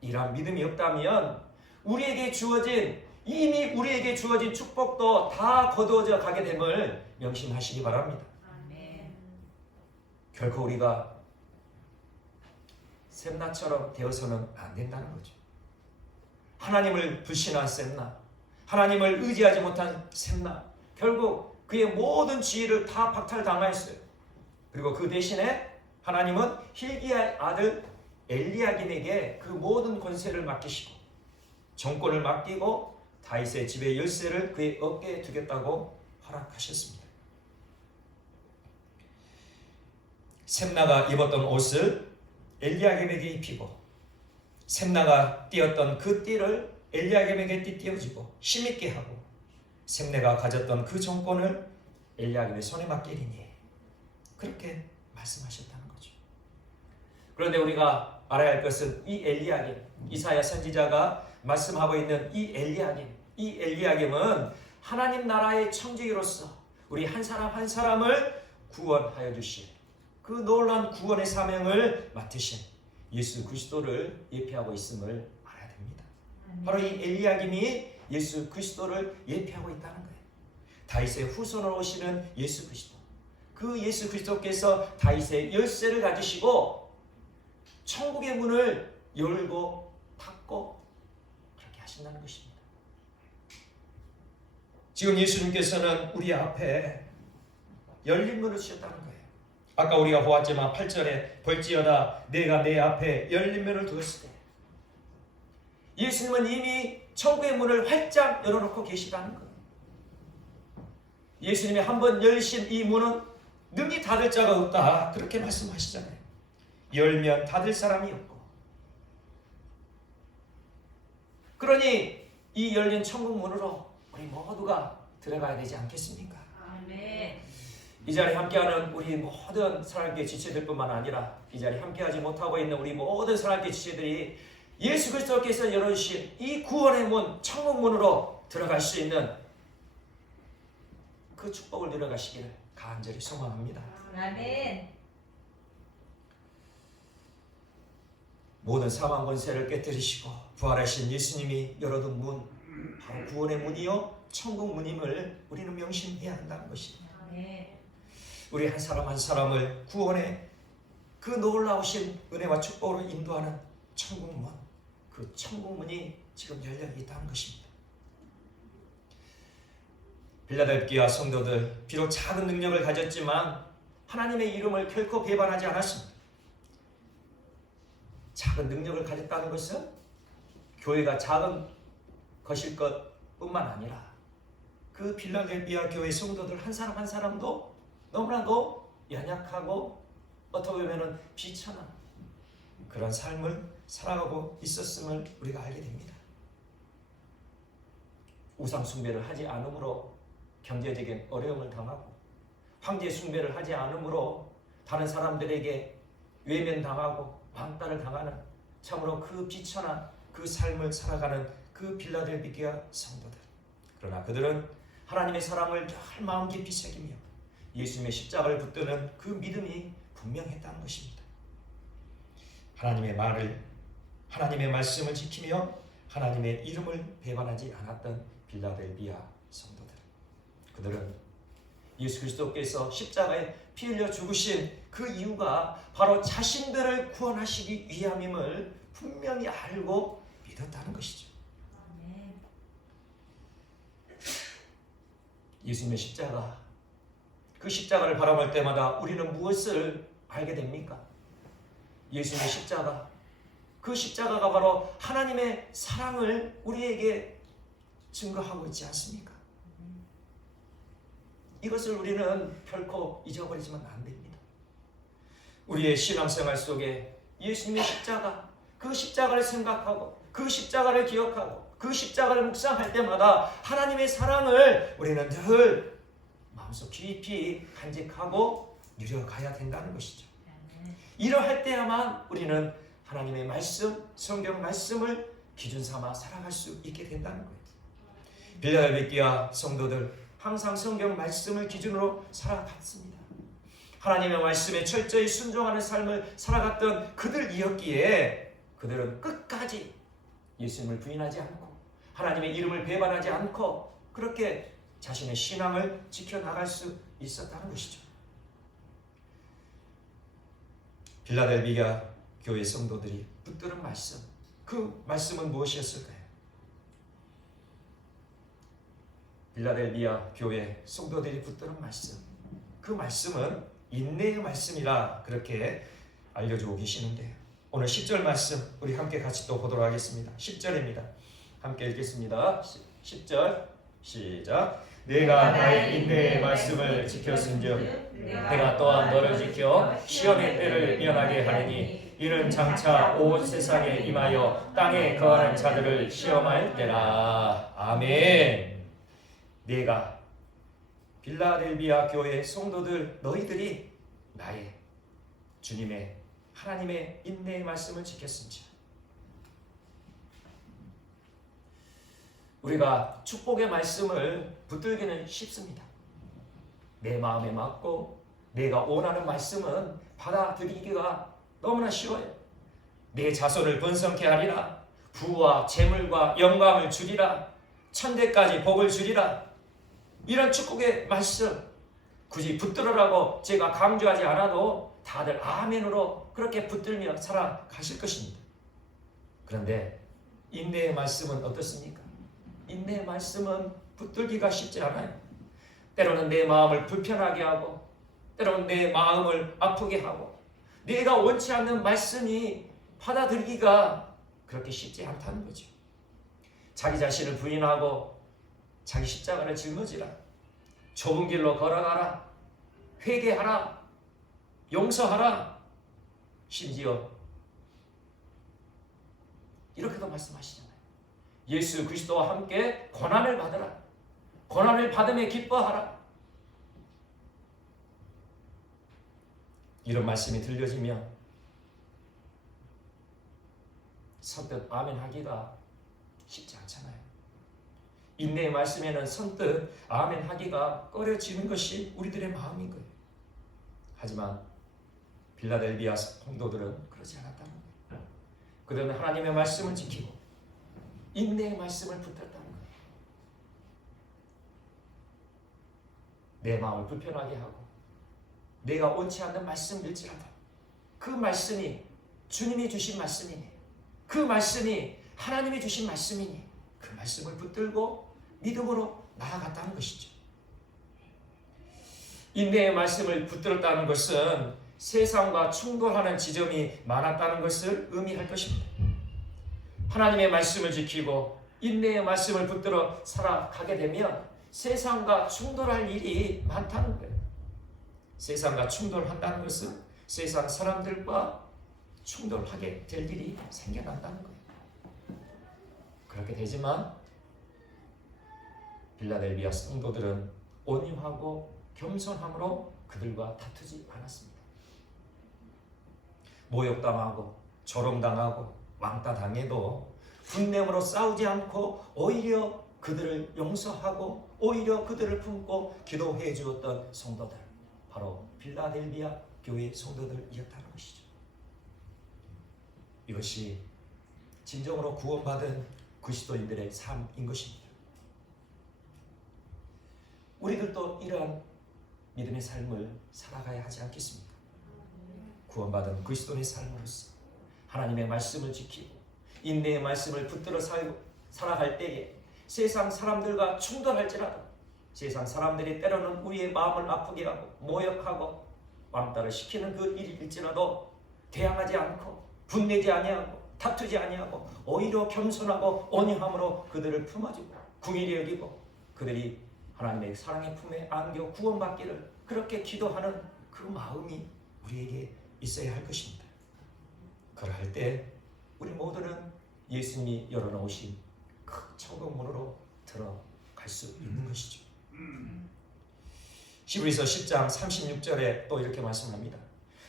이러한 믿음이 없다면 이미 우리에게 주어진 축복도 다 거두어져 가게 됨을 명심하시기 바랍니다. 아멘. 결코 우리가 셈나처럼 되어서는 안 된다는 거죠. 하나님을 불신한 셈나, 하나님을 의지하지 못한 셈나, 결국 그의 모든 지위를 다 박탈당하였어요. 그리고 그 대신에 하나님은 hil기야의 아들 엘리야김에게 그 모든 권세를 맡기시고 정권을 맡기고 다윗의 집의 열쇠를 그의 어깨에 두겠다고 허락하셨습니다. 셈나가 입었던 옷을 엘리야김에게 입히고 셈나가 띄었던 그 띠를 엘리야김에게 띄어주고 힘있게 하고 셈나가 가졌던 그 정권을 엘리야김의 손에 맡기리니 그렇게 말씀하셨다는 거죠. 그런데 우리가 알아야 할 것은 이 엘리야김, 이사야 선지자가 말씀하고 있는 이 엘리야김은 하나님 나라의 청지기로서 우리 한 사람 한 사람을 구원하여 주실 그 놀라운 구원의 사명을 맡으신 예수 그리스도를 예표하고 있음을 알아야 됩니다. 바로 이 엘리야김이 예수 그리스도를 예표하고 있다는 거예요. 다윗의 후손으로 오시는 예수 그리스도. 그 예수 그리스도께서 다윗의 열쇠를 가지시고 천국의 문을 열고 닫고 그렇게 하신다는 것입니다. 지금 예수님께서는 우리 앞에 열린 문을 주셨다는 거예요. 아까 우리가 보았지만 8절에 볼지어다 내가 내 앞에 열린 문을 두었을 때 예수님은 이미 천국의 문을 활짝 열어놓고 계시다는 거예요. 예수님이 한번 열신 이 문은 능히 닫을 자가 없다 그렇게 말씀하시잖아요. 열면 닫을 사람이 없고 그러니 이 열린 천국 문으로 우리 모두가 들어가야 되지 않겠습니까? 아멘. 이 자리에 함께하는 우리 모든 사랑교회 지체들뿐만 아니라 이 자리에 함께하지 못하고 있는 우리 모든 사랑교회 지체들이 예수 그리스도께서 열어주신 이 구원의 문, 천국 문으로 들어갈 수 있는 그 축복을 누려가시기를 간절히 소망합니다. 아멘. 모든 사망 권세를 깨뜨리시고 부활하신 예수님이 열어둔 문, 바로 구원의 문이요 천국 문임을 우리는 명심해야 한다는 것입니다. 아멘. 우리 한 사람 한 사람을 구원의 그 놀라우신 은혜와 축복으로 인도하는 천국문, 그 천국문이 지금 열려 있다는 것입니다. 빌라델피아 성도들 비록 작은 능력을 가졌지만 하나님의 이름을 결코 배반하지 않았습니다. 작은 능력을 가졌다는 것은 교회가 작은 것일 것뿐만 아니라 그 빌라델피아 교회 성도들 한 사람 한 사람도 너무나도 연약하고 어떻게 보면 비천한 그런 삶을 살아가고 있었음을 우리가 알게 됩니다. 우상 숭배를 하지 않으므로 경제적인 어려움을 당하고 황제 숭배를 하지 않으므로 다른 사람들에게 외면당하고 왕따를 당하는 참으로 그 비천한 그 삶을 살아가는 그 빌라델피아 성도들. 그러나 그들은 하나님의 사랑을 늘 마음 깊이 새기며 예수님의 십자가를 붙드는 그 믿음이 분명했다는 것입니다. 하나님의 말을, 하나님의 말씀을 지키며 하나님의 이름을 배반하지 않았던 빌라델피아 성도들. 그들은 예수 그리스도께서 십자가에 피 흘려 죽으신 그 이유가 바로 자신들을 구원하시기 위함임을 분명히 알고 믿었다는 것이죠. 아멘. 예수님의 십자가, 그 십자가를 바라볼 때마다 우리는 무엇을 알게 됩니까? 예수님의 십자가, 그 십자가가 바로 하나님의 사랑을 우리에게 증거하고 있지 않습니까? 이것을 우리는 결코 잊어버리지만 안 됩니다. 우리의 신앙생활 속에 예수님의 십자가, 그 십자가를 생각하고 그 십자가를 기억하고 그 십자가를 묵상할 때마다 하나님의 사랑을 우리는 늘 마음속 깊이 간직하고 누려가야 된다는 것이죠. 이러할 때야만 우리는 하나님의 말씀, 성경 말씀을 기준 삼아 살아갈 수 있게 된다는 거예요. 빌라델비아 교회 성도들 항상 성경 말씀을 기준으로 살아갔습니다. 하나님의 말씀에 철저히 순종하는 삶을 살아갔던 그들이었기에 그들은 끝까지 예수님을 부인하지 않고 하나님의 이름을 배반하지 않고 그렇게 자신의 신앙을 지켜나갈 수 있었다는 것이죠. 빌라델비아 교회 성도들이 붙들은 말씀, 그 말씀은 무엇이었을까요? 빌라델비아 교회 성도들이 붙들은 말씀, 그 말씀은 인내의 말씀이라 그렇게 알려주고 계시는데요. 오늘 10절 말씀 우리 함께 같이 또 보도록 하겠습니다. 10절입니다. 함께 읽겠습니다. 10절 시작. 내가 나의 인내의 말씀을 지켰은즉 내가 또한 너를 지켜 시험의 때를 면하게 하리니 이는 장차 온 세상에 임하여 땅에 거하는 자들을 시험할 때라. 아멘. 내가 빌라델비아 교회 성도들 너희들이 나의 주님의 하나님의 인내의 말씀을 지켰은지 우리가 축복의 말씀을 붙들기는 쉽습니다. 내 마음에 맞고 내가 원하는 말씀은 받아들이기가 너무나 쉬워요. 내 자손을 번성케 하리라. 부와 재물과 영광을 주리라. 천대까지 복을 주리라. 이런 축복의 말씀 굳이 붙들으라고 제가 강조하지 않아도 다들 아멘으로 그렇게 붙들며 살아가실 것입니다. 그런데 인내의 말씀은 어떻습니까? 인내의 말씀은 붙들기가 쉽지 않아요. 때로는 내 마음을 불편하게 하고 때로는 내 마음을 아프게 하고 내가 원치 않는 말씀이 받아들이기가 그렇게 쉽지 않다는 거죠. 자기 자신을 부인하고 자기 십자가를 짊어지라. 좁은 길로 걸어가라. 회개하라. 용서하라. 심지어 이렇게도 말씀하시잖아요. 예수 그리스도와 함께 고난을 받으라. 고난을 받음에 기뻐하라. 이런 말씀이 들려지면 선뜻 아멘 하기가 쉽지 않잖아요. 인내의 말씀에는 선뜻 아멘 하기가 꺼려지는 것이 우리들의 마음인 거예요. 하지만 빌라델비아 성도들은 그러지 않았다는 거예요. 그들은 하나님의 말씀을 지키고 인내의 말씀을 붙들었다는 거예요. 내 마음을 불편하게 하고 내가 원치 않는 말씀일지라도 그 말씀이 주님이 주신 말씀이니 그 말씀이 하나님이 주신 말씀이니 그 말씀을 붙들고 믿음으로 나아갔다는 것이죠. 인내의 말씀을 붙들었다는 것은 세상과 충돌하는 지점이 많았다는 것을 의미할 것입니다. 하나님의 말씀을 지키고 인내의 말씀을 붙들어 살아가게 되면 세상과 충돌할 일이 많다는 거예요. 세상과 충돌한다는 것은 세상 사람들과 충돌하게 될 일이 생겨난다는 거예요. 그렇게 되지만 빌라델비아 성도들은 온유하고 겸손함으로 그들과 다투지 않았습니다. 모욕당하고 조롱당하고 왕따당해도 분냄으로 싸우지 않고 오히려 그들을 용서하고 오히려 그들을 품고 기도해 주었던 성도들, 바로 빌라델비아 교회 성도들이었다는 것이죠. 이것이 진정으로 구원받은 그리스도인들의 삶인 것입니다. 우리들도 이러한 믿음의 삶을 살아가야 하지 않겠습니까? 구원받은 그리스도인의 삶으로서 하나님의 말씀을 지키고 인내의 말씀을 붙들어 살아갈 때에 세상 사람들과 충돌할지라도 세상 사람들이 때로는 우리의 마음을 아프게 하고 모욕하고 왕따를 시키는 그 일일지라도 대항하지 않고 분내지 아니하고 다투지 아니하고 오히려 겸손하고 온유함으로 그들을 품어주고 긍휼히 여기고 그들이 하나님의 사랑의 품에 안겨 구원받기를 그렇게 기도하는 그 마음이 우리에게 있어야 할 것입니다. 그럴 때 우리 모두는 예수님이 열어놓으신 큰 천국문으로 들어갈 수 있는 것이죠. 히브리서 10장 36절에 또 이렇게 말씀합니다.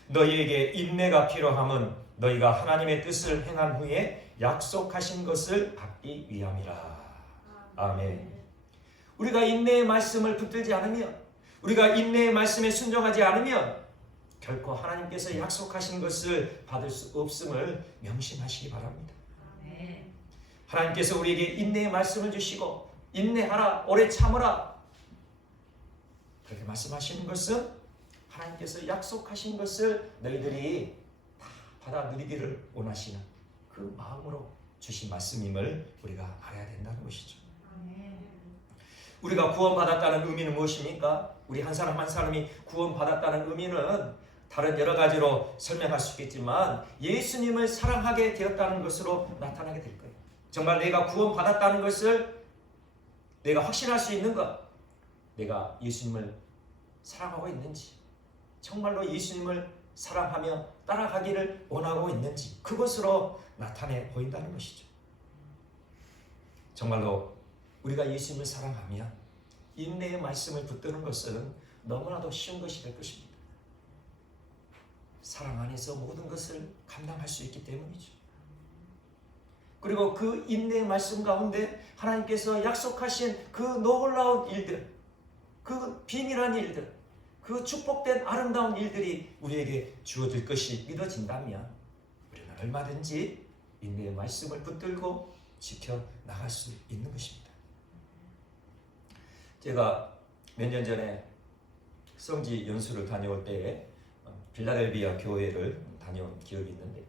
너희에게 인내가 필요함은 너희가 하나님의 뜻을 행한 후에 약속하신 것을 받기 위함이라. 아멘. 우리가 인내의 말씀을 붙들지 않으면, 우리가 인내의 말씀에 순종하지 않으면 결코 하나님께서 약속하신 것을 받을 수 없음을 명심하시기 바랍니다. 하나님께서 우리에게 인내의 말씀을 주시고 인내하라, 오래 참으라 그렇게 말씀하시는 것은 하나님께서 약속하신 것을 너희들이 다 받아 누리기를 원하시는 그 마음으로 주신 말씀임을 우리가 알아야 된다는 것이죠. 우리가 구원받았다는 의미는 무엇입니까? 우리 한 사람 한 사람이 구원받았다는 의미는 다른 여러 가지로 설명할 수 있겠지만 예수님을 사랑하게 되었다는 것으로 나타나게 될 거예요. 정말 내가 구원받았다는 것을 내가 확신할 수 있는 것, 내가 예수님을 사랑하고 있는지, 정말로 예수님을 사랑하며 따라가기를 원하고 있는지, 그것으로 나타내 보인다는 것이죠. 정말로 우리가 예수님을 사랑하며 인내의 말씀을 붙드는 것은 너무나도 쉬운 것이 될 것입니다. 사랑 안에서 모든 것을 감당할 수 있기 때문이죠. 그리고 그 인내의 말씀 가운데 하나님께서 약속하신 그 놀라운 일들, 그 비밀한 일들, 그 축복된 아름다운 일들이 우리에게 주어질 것이 믿어진다면 우리는 얼마든지 인내의 말씀을 붙들고 지켜나갈 수 있는 것입니다. 제가 몇 년 전에 성지 연수를 다녀올 때에 빌라델비아 교회를 다녀온 기억이 있는데,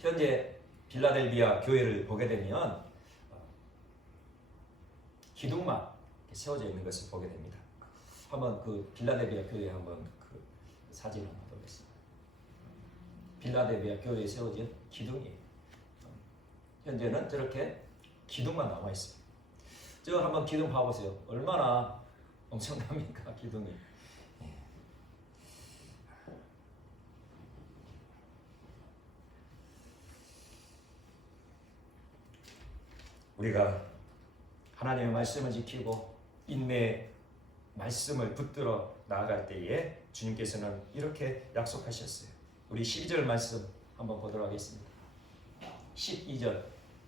현재 빌라델비아 교회를 보게 되면 기둥만 세워져 있는 것을 보게 됩니다. 한번 그 빌라델비아 교회 한번 그 사진 한번 보겠습니다. 빌라델비아 교회에 세워진 기둥이 현재는 저렇게 기둥만 남아 있습니다. 저 한번 기둥 봐보세요. 얼마나 엄청납니까, 기둥이. 우리가 하나님의 말씀을 지키고 인내의 말씀을 붙들어 나아갈 때에 주님께서는 이렇게 약속하셨어요. 우리 12절 말씀 한번 보도록 하겠습니다. 12절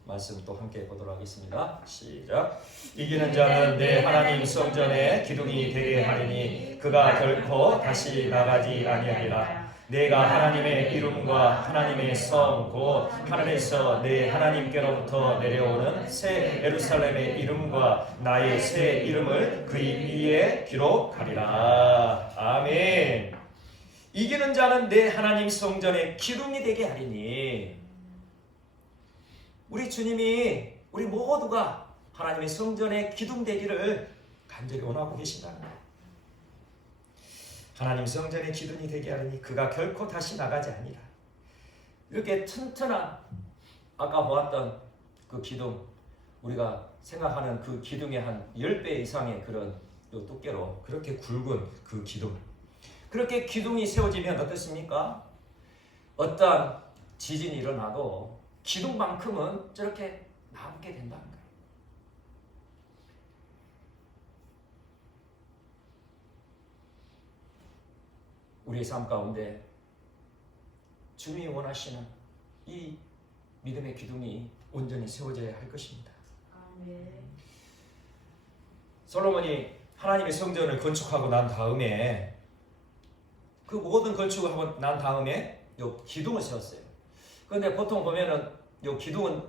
말씀 또 함께 보도록 하겠습니다. 시작. 이기는 자는 내 하나님 성전에 기둥이 되게 하리니 그가 결코 다시 나가지 아니하리라. 내가 하나님의 이름과 하나님의 성 곧 하늘에서 내 하나님께로부터 내려오는 새 예루살렘의 이름과 나의 새 이름을 그 위에 기록하리라. 아멘. 이기는 자는 내 하나님 성전에 기둥이 되게 하리니, 우리 주님이 우리 모두가 하나님의 성전에 기둥 되기를 간절히 원하고 계신다는 거예요. 하나님 성전의 기둥이 되게 하리니 그가 결코 다시 나가지 아니라. 이렇게 튼튼한, 아까 보았던 그 기둥, 우리가 생각하는 그 기둥의 한 10배 이상의 그런 두께로 그렇게 굵은 그 기둥, 그렇게 기둥이 세워지면 어떻습니까? 어떠한 지진이 일어나도 기둥만큼은 저렇게 남게 된다는 거예요. 우리의 삶 가운데 주님이 원하시는 이 믿음의 기둥이 온전히 세워져야 할 것입니다. 솔로몬이 하나님의 성전을 건축하고 난 다음에, 그 모든 건축을 하고 난 다음에 요 기둥을 세웠어요. 그런데 보통 보면은 요 기둥은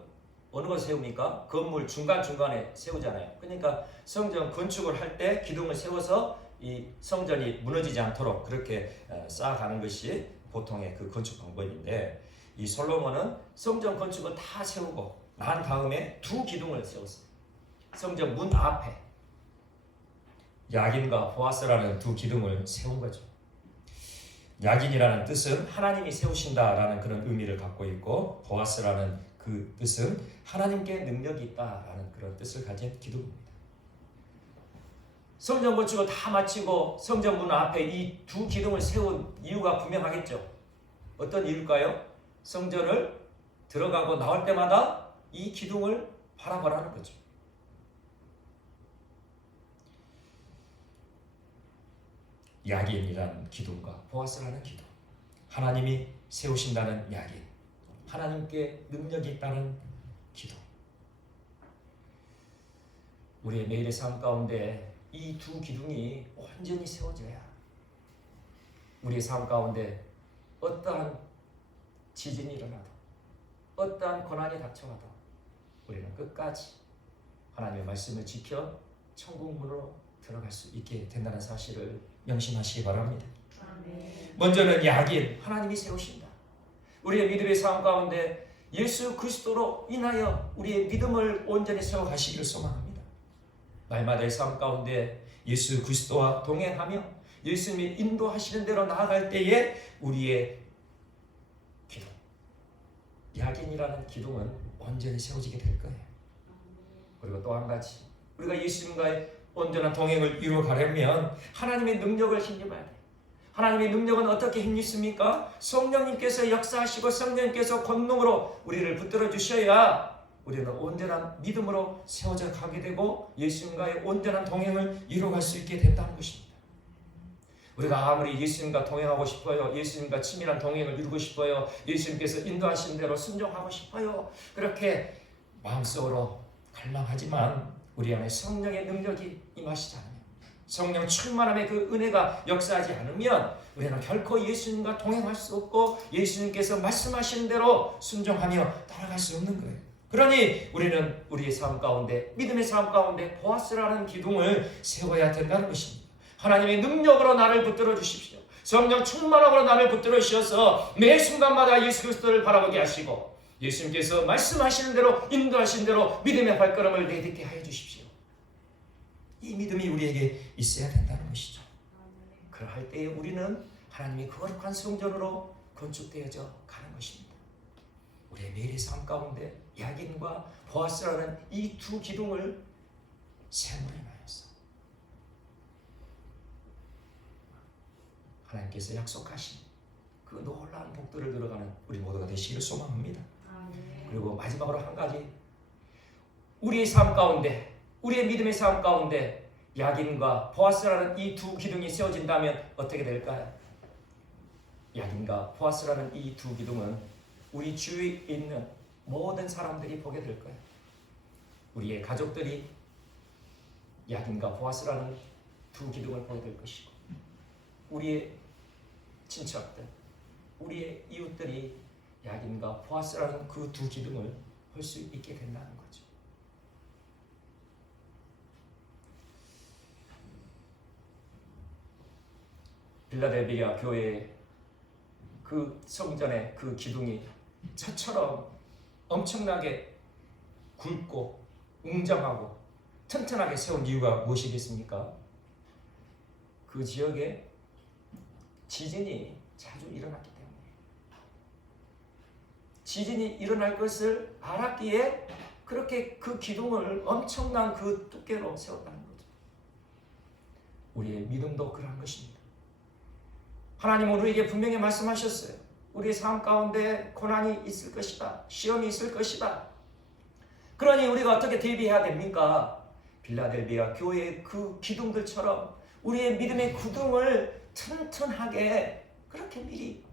어느 곳에 세웁니까? 건물 중간중간에 세우잖아요. 그러니까 성전 건축을 할 때 기둥을 세워서 이 성전이 무너지지 않도록 그렇게 쌓아가는 것이 보통의 그 건축 방법인데, 이 솔로몬은 성전 건축을 다 세우고 난 다음에 두 기둥을 세웠어요. 성전 문 앞에 야긴과 보아스라는 두 기둥을 세운 거죠. 야긴이라는 뜻은 하나님이 세우신다라는 그런 의미를 갖고 있고, 보아스라는 그 뜻은 하나님께 능력이 있다라는 그런 뜻을 가진 기둥입니다. 성전 건축을 다 마치고 성전 문 앞에 이 두 기둥을 세운 이유가 분명하겠죠. 어떤 이유일까요? 성전을 들어가고 나올 때마다 이 기둥을 바라보라는 거죠. 야긴이라는 기둥과 보아스라는 기둥, 하나님이 세우신다는 이야기, 하나님께 능력이 있다는 기도. 우리의 매일의 삶 가운데 이 두 기둥이 온전히 세워져야 우리의 삶 가운데 어떠한 지진이 일어나도, 어떠한 고난이 닥쳐와도 우리는 끝까지 하나님의 말씀을 지켜 천국 문으로 들어갈 수 있게 된다는 사실을 명심하시기 바랍니다. 먼저는 약인 하나님이 세우신다. 우리의 믿음의 삶 가운데 예수 그리스도로 인하여 우리의 믿음을 온전히 세워가시기를 소망합니다. 날마다의 삶 가운데 예수 그리스도와 동행하며 예수님이 인도하시는 대로 나아갈 때에 우리의 기둥, 약인이라는 기둥은 온전히 세워지게 될 거예요. 그리고 또 한 가지, 우리가 예수님과의 온전한 동행을 이루어가려면 하나님의 능력을 힘입어야 돼요. 하나님의 능력은 어떻게 힘입습니까? 성령님께서 역사하시고 성령님께서 권능으로 우리를 붙들어 주셔야 우리는 온전한 믿음으로 세워져 가게 되고 예수님과의 온전한 동행을 이루어갈 수 있게 된다는 것입니다. 우리가 아무리 예수님과 동행하고 싶어요, 예수님과 친밀한 동행을 이루고 싶어요, 예수님께서 인도하신 대로 순종하고 싶어요, 그렇게 마음속으로 갈망하지만 우리 안에 성령의 능력이 임하시지 않으면, 성령 충만함의 그 은혜가 역사하지 않으면 우리는 결코 예수님과 동행할 수 없고 예수님께서 말씀하시는 대로 순종하며 따라갈 수 없는 거예요. 그러니 우리는 우리의 삶 가운데, 믿음의 삶 가운데 보아스라는 기둥을 세워야 된다는 것입니다. 하나님의 능력으로 나를 붙들어 주십시오. 성령 충만함으로 나를 붙들어 주셔서 매 순간마다 예수 그리스도를 바라보게 하시고 예수님께서 말씀하시는 대로 인도하신 대로 믿음의 발걸음을 내딛게 하여 주십시오. 이 믿음이 우리에게 있어야 된다는 것이죠. 그럴 때에 우리는 하나님의 거룩한 성전으로 건축되어져 가는 것입니다. 우리의 매일의 삶 가운데 약인과 보아스라는 이 두 기둥을 세움으로 인하여서 하나님께서 약속하신 그 놀라운 복들을 들어가는 우리 모두가 되시기를 소망합니다. 그리고 마지막으로 한 가지, 우리의 삶 가운데, 우리의 믿음의 삶 가운데 약인과 보아스라는 이 두 기둥이 세워진다면 어떻게 될까요? 약인과 보아스라는 이 두 기둥은 우리 주위에 있는 모든 사람들이 보게 될 거예요. 우리의 가족들이 약인과 보아스라는 두 기둥을 보게 될 것이고, 우리의 친척들, 우리의 이웃들이 약인과 보아스라는 그 두 기둥을 볼 수 있게 된다는 거죠. 빌라델비아 교회의 그 성전의 그 기둥이 저처럼 엄청나게 굵고 웅장하고 튼튼하게 세운 이유가 무엇이겠습니까? 그 지역에 지진이 자주 일어났기 때문에, 지진이 일어날 것을 알았기에 그렇게 그 기둥을 엄청난 그 두께로 세웠다는 거죠. 우리의 믿음도 그러한 것입니다. 하나님은 우리에게 분명히 말씀하셨어요. 우리의 삶 가운데 고난이 있을 것이다, 시험이 있을 것이다. 그러니 우리가 어떻게 대비해야 됩니까? 빌라델비아 교회의 그 기둥들처럼 우리의 믿음의 구둥을 튼튼하게 그렇게 미리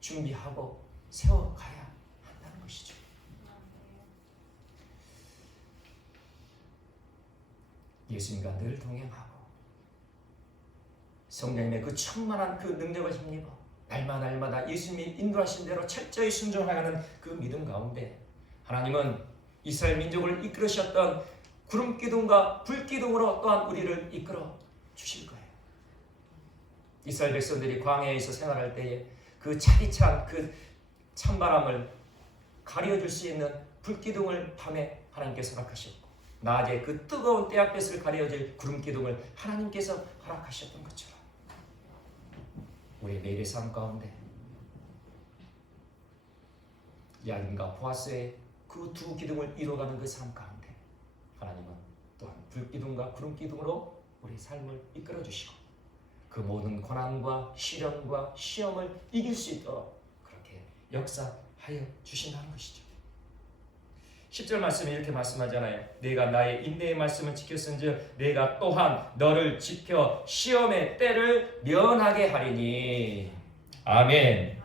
준비하고 세워가야 한다는 것이죠. 예수님과 늘 동행하고 성령님의 그 충만한 그 능력을 힘입어 날마다 예수님이 인도하신 대로 철저히 순종하는 그 믿음 가운데 하나님은 이스라엘 민족을 이끌으셨던 구름기둥과 불기둥으로 또한 우리를 이끌어 주실 거예요. 이스라엘 백성들이 광야에서 생활할 때에 그 차디찬 그 찬바람을 가려줄 수 있는 불기둥을 밤에 하나님께서 허락하셨고, 낮에 그 뜨거운 떼약볕을 가려줄 구름기둥을 하나님께서 허락하셨던 것처럼 우리의 매일의 삶 가운데 약인과 보아스의 그 두 기둥을 이루어가는 그 삶 가운데 하나님은 또한 불기둥과 구름기둥으로 우리의 삶을 이끌어주시고 그 모든 고난과 시련과 시험을 이길 수 있도록 그렇게 역사하여 주신다는 것이죠. 10절 말씀에 이렇게 말씀하잖아요. 내가 나의 인내의 말씀을 지켰은즉 내가 또한 너를 지켜 시험의 때를 면하게 하리니. 아멘.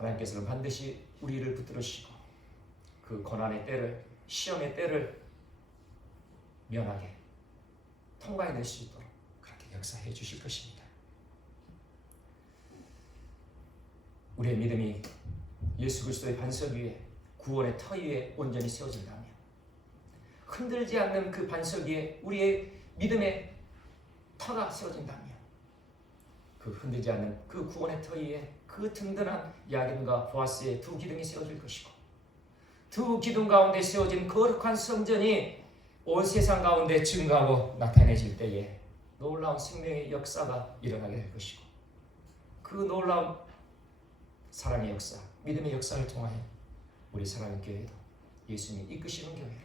하나님께서는 반드시 우리를 붙들으시고 그 고난의 때를, 시험의 때를 면하게 통과해낼 수 있도록 그렇게 역사해 주실 것입니다. 우리의 믿음이 예수 그리스도의 반석 위에, 구원의 터 위에 온전히 세워진다면, 흔들지 않는 그 반석 위에 우리의 믿음의 터가 세워진다면, 그 흔들지 않는 그 구원의 터 위에 그 든든한 야긴과 보아스의 두 기둥이 세워질 것이고, 두 기둥 가운데 세워진 거룩한 성전이 온 세상 가운데 증거하고 나타내질 때에 놀라운 생명의 역사가 일어나게 될 것이고, 그 놀라운 사랑의 역사, 믿음의 역사를 통하여 우리 사랑의 교회도 예수님이 이끄시는 교회로,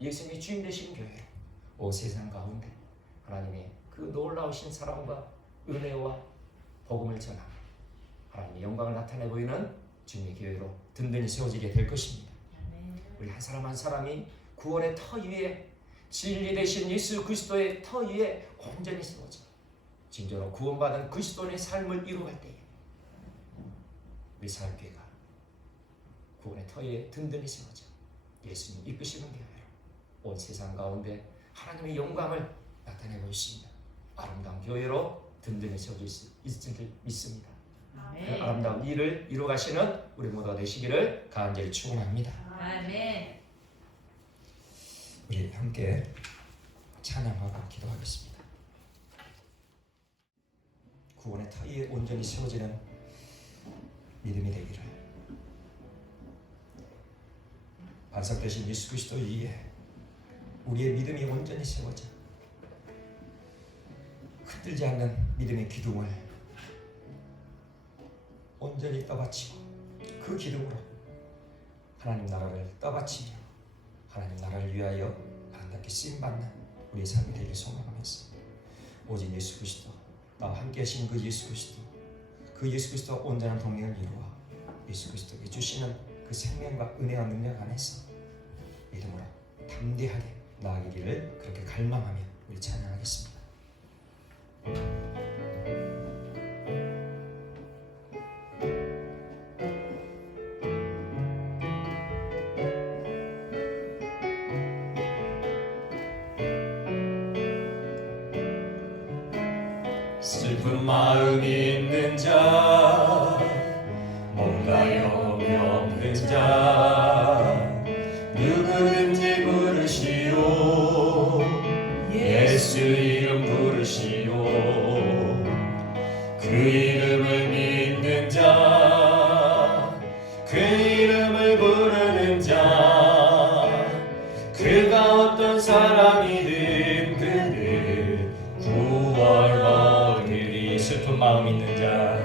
예수님이 주인 되시는 교회로 온 세상 가운데 하나님의 그 놀라우신 사랑과 은혜와 복음을 전하며 하나님의 영광을 나타내 보이는 주님의 교회로 든든히 세워지게 될 것입니다. 우리 한 사람 한 사람이 구원의 터 위에, 진리 되신 예수 그리스도의 터 위에 온전히 세워져 진정으로 구원받은 그리스도인의 삶을 이루어갈 때에 우리 사랑교회가 구원의 터 위에 든든히 세워져 예수님 이끄시는 교회로 온 세상 가운데 하나님의 영광을 나타내 보이십니다. 아름다운 교회로 든든히 세워질 수 있을 줄 믿습니다. 그 아름다운 일을 이루어가시는 우리 모두가 되시기를 간절히 축원합니다. 아멘. 우리 함께 찬양하고 기도하겠습니다. 구원의 터 위에 온전히 세워지는 믿음이 되기를, 반석 되신 예수 그리스도 위에 우리의 믿음이 온전히 세워져 흔들지 않는 믿음의 기둥을 온전히 떠받치고 그 기둥으로 하나님 나라를 떠받치며 하나님 나라를 위하여 아름답게 쓰임받는 우리의 삶이 되길 소망하면서 오직 예수 그리스도, 나와 함께 하신 그 예수 그리스도, 그 예수 그리스도와 온전한 동행을 이루어 예수 그리스도께 주시는 그 생명과 은혜와 능력 안에서 믿음으로 담대하게 나아가기를 그렇게 갈망하며 우리 찬양하겠습니다. 슬픈 마음 있는 자, 뭔가 영혼이 없는 자, 누구든지 부르시오. 예수 이름 부르시오. 그 이름을 믿는 자, 그 이름을 부르는 자, 그가 어떤 사람이든 그를 구원하리. 슬픈 마음 있는 자,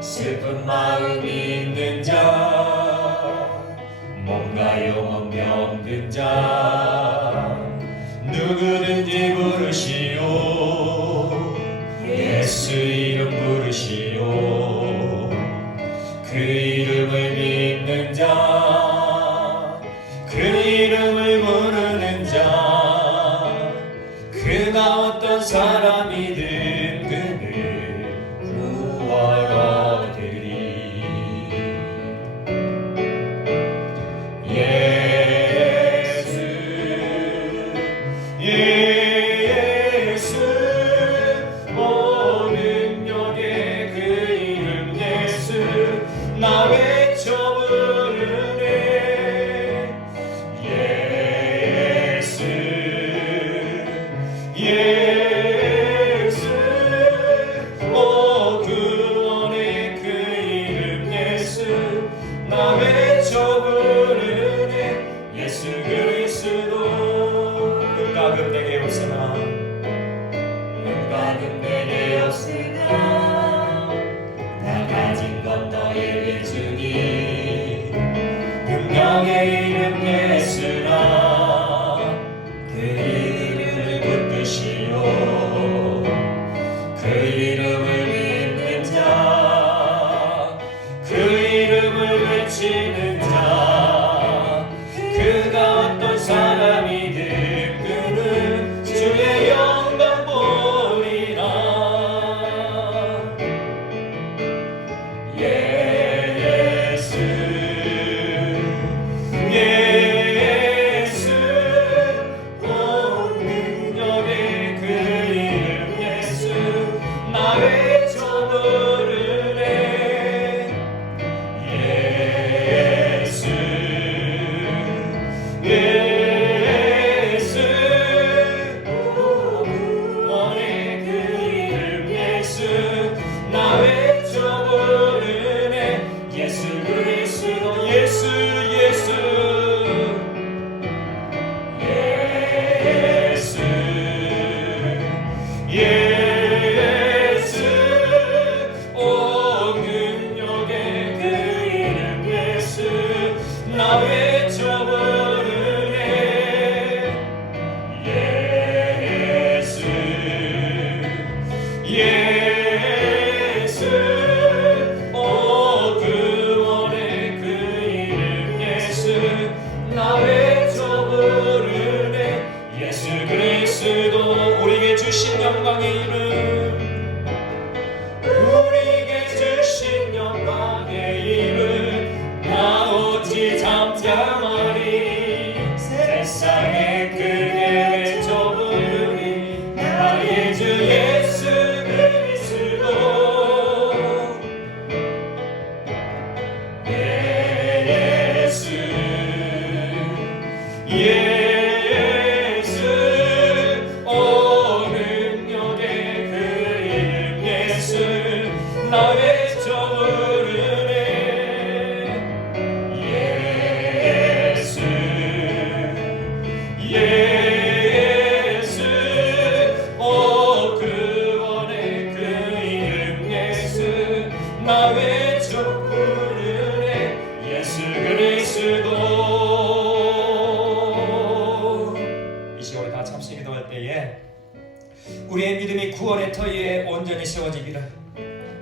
슬픈 마음 있는 자, 뭔가 영혼 병든 자, 누구든지 부르시오. 예수 이름 부르시오. 그 이름을 믿는 자, 그 이름을 부르는 자, 그가 어떤 사람이든 그를 구원하리리. 예수 오 능력의 그 이름 예수, 나 외쳐 부르네. 예수 오 구원의 그 이름 예수, 나 외쳐 부르네. 예수 그리스도 눈가금 내게 없으나, 눈가금 내게 없으나, 나 가진 것 너에게 주니.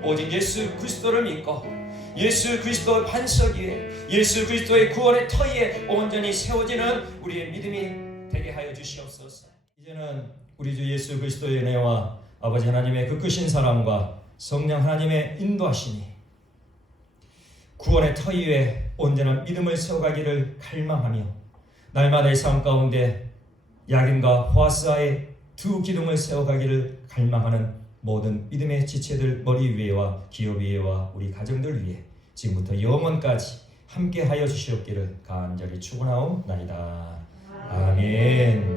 오직 예수 그리스도를 믿고 예수 그리스도의 반석 위에 예수 그리스도의 구원의 터 위에 온전히 세워지는 우리의 믿음이 되게 하여 주시옵소서. 이제는 우리 주 예수 그리스도의 은혜와 아버지 하나님의 그 크신 사랑과 성령 하나님의 인도하심이 구원의 터 위에 온전한 믿음을 세워가기를 갈망하며 날마다의 삶 가운데 야긴과 호아스아의 두 기둥을 세워가기를 갈망하는 모든 믿음의 지체들 머리 위에와 기업 위에와 우리 가정들 위에 지금부터 영원까지 함께하여 주시옵기를 간절히 축원하옵나이다. 아멘.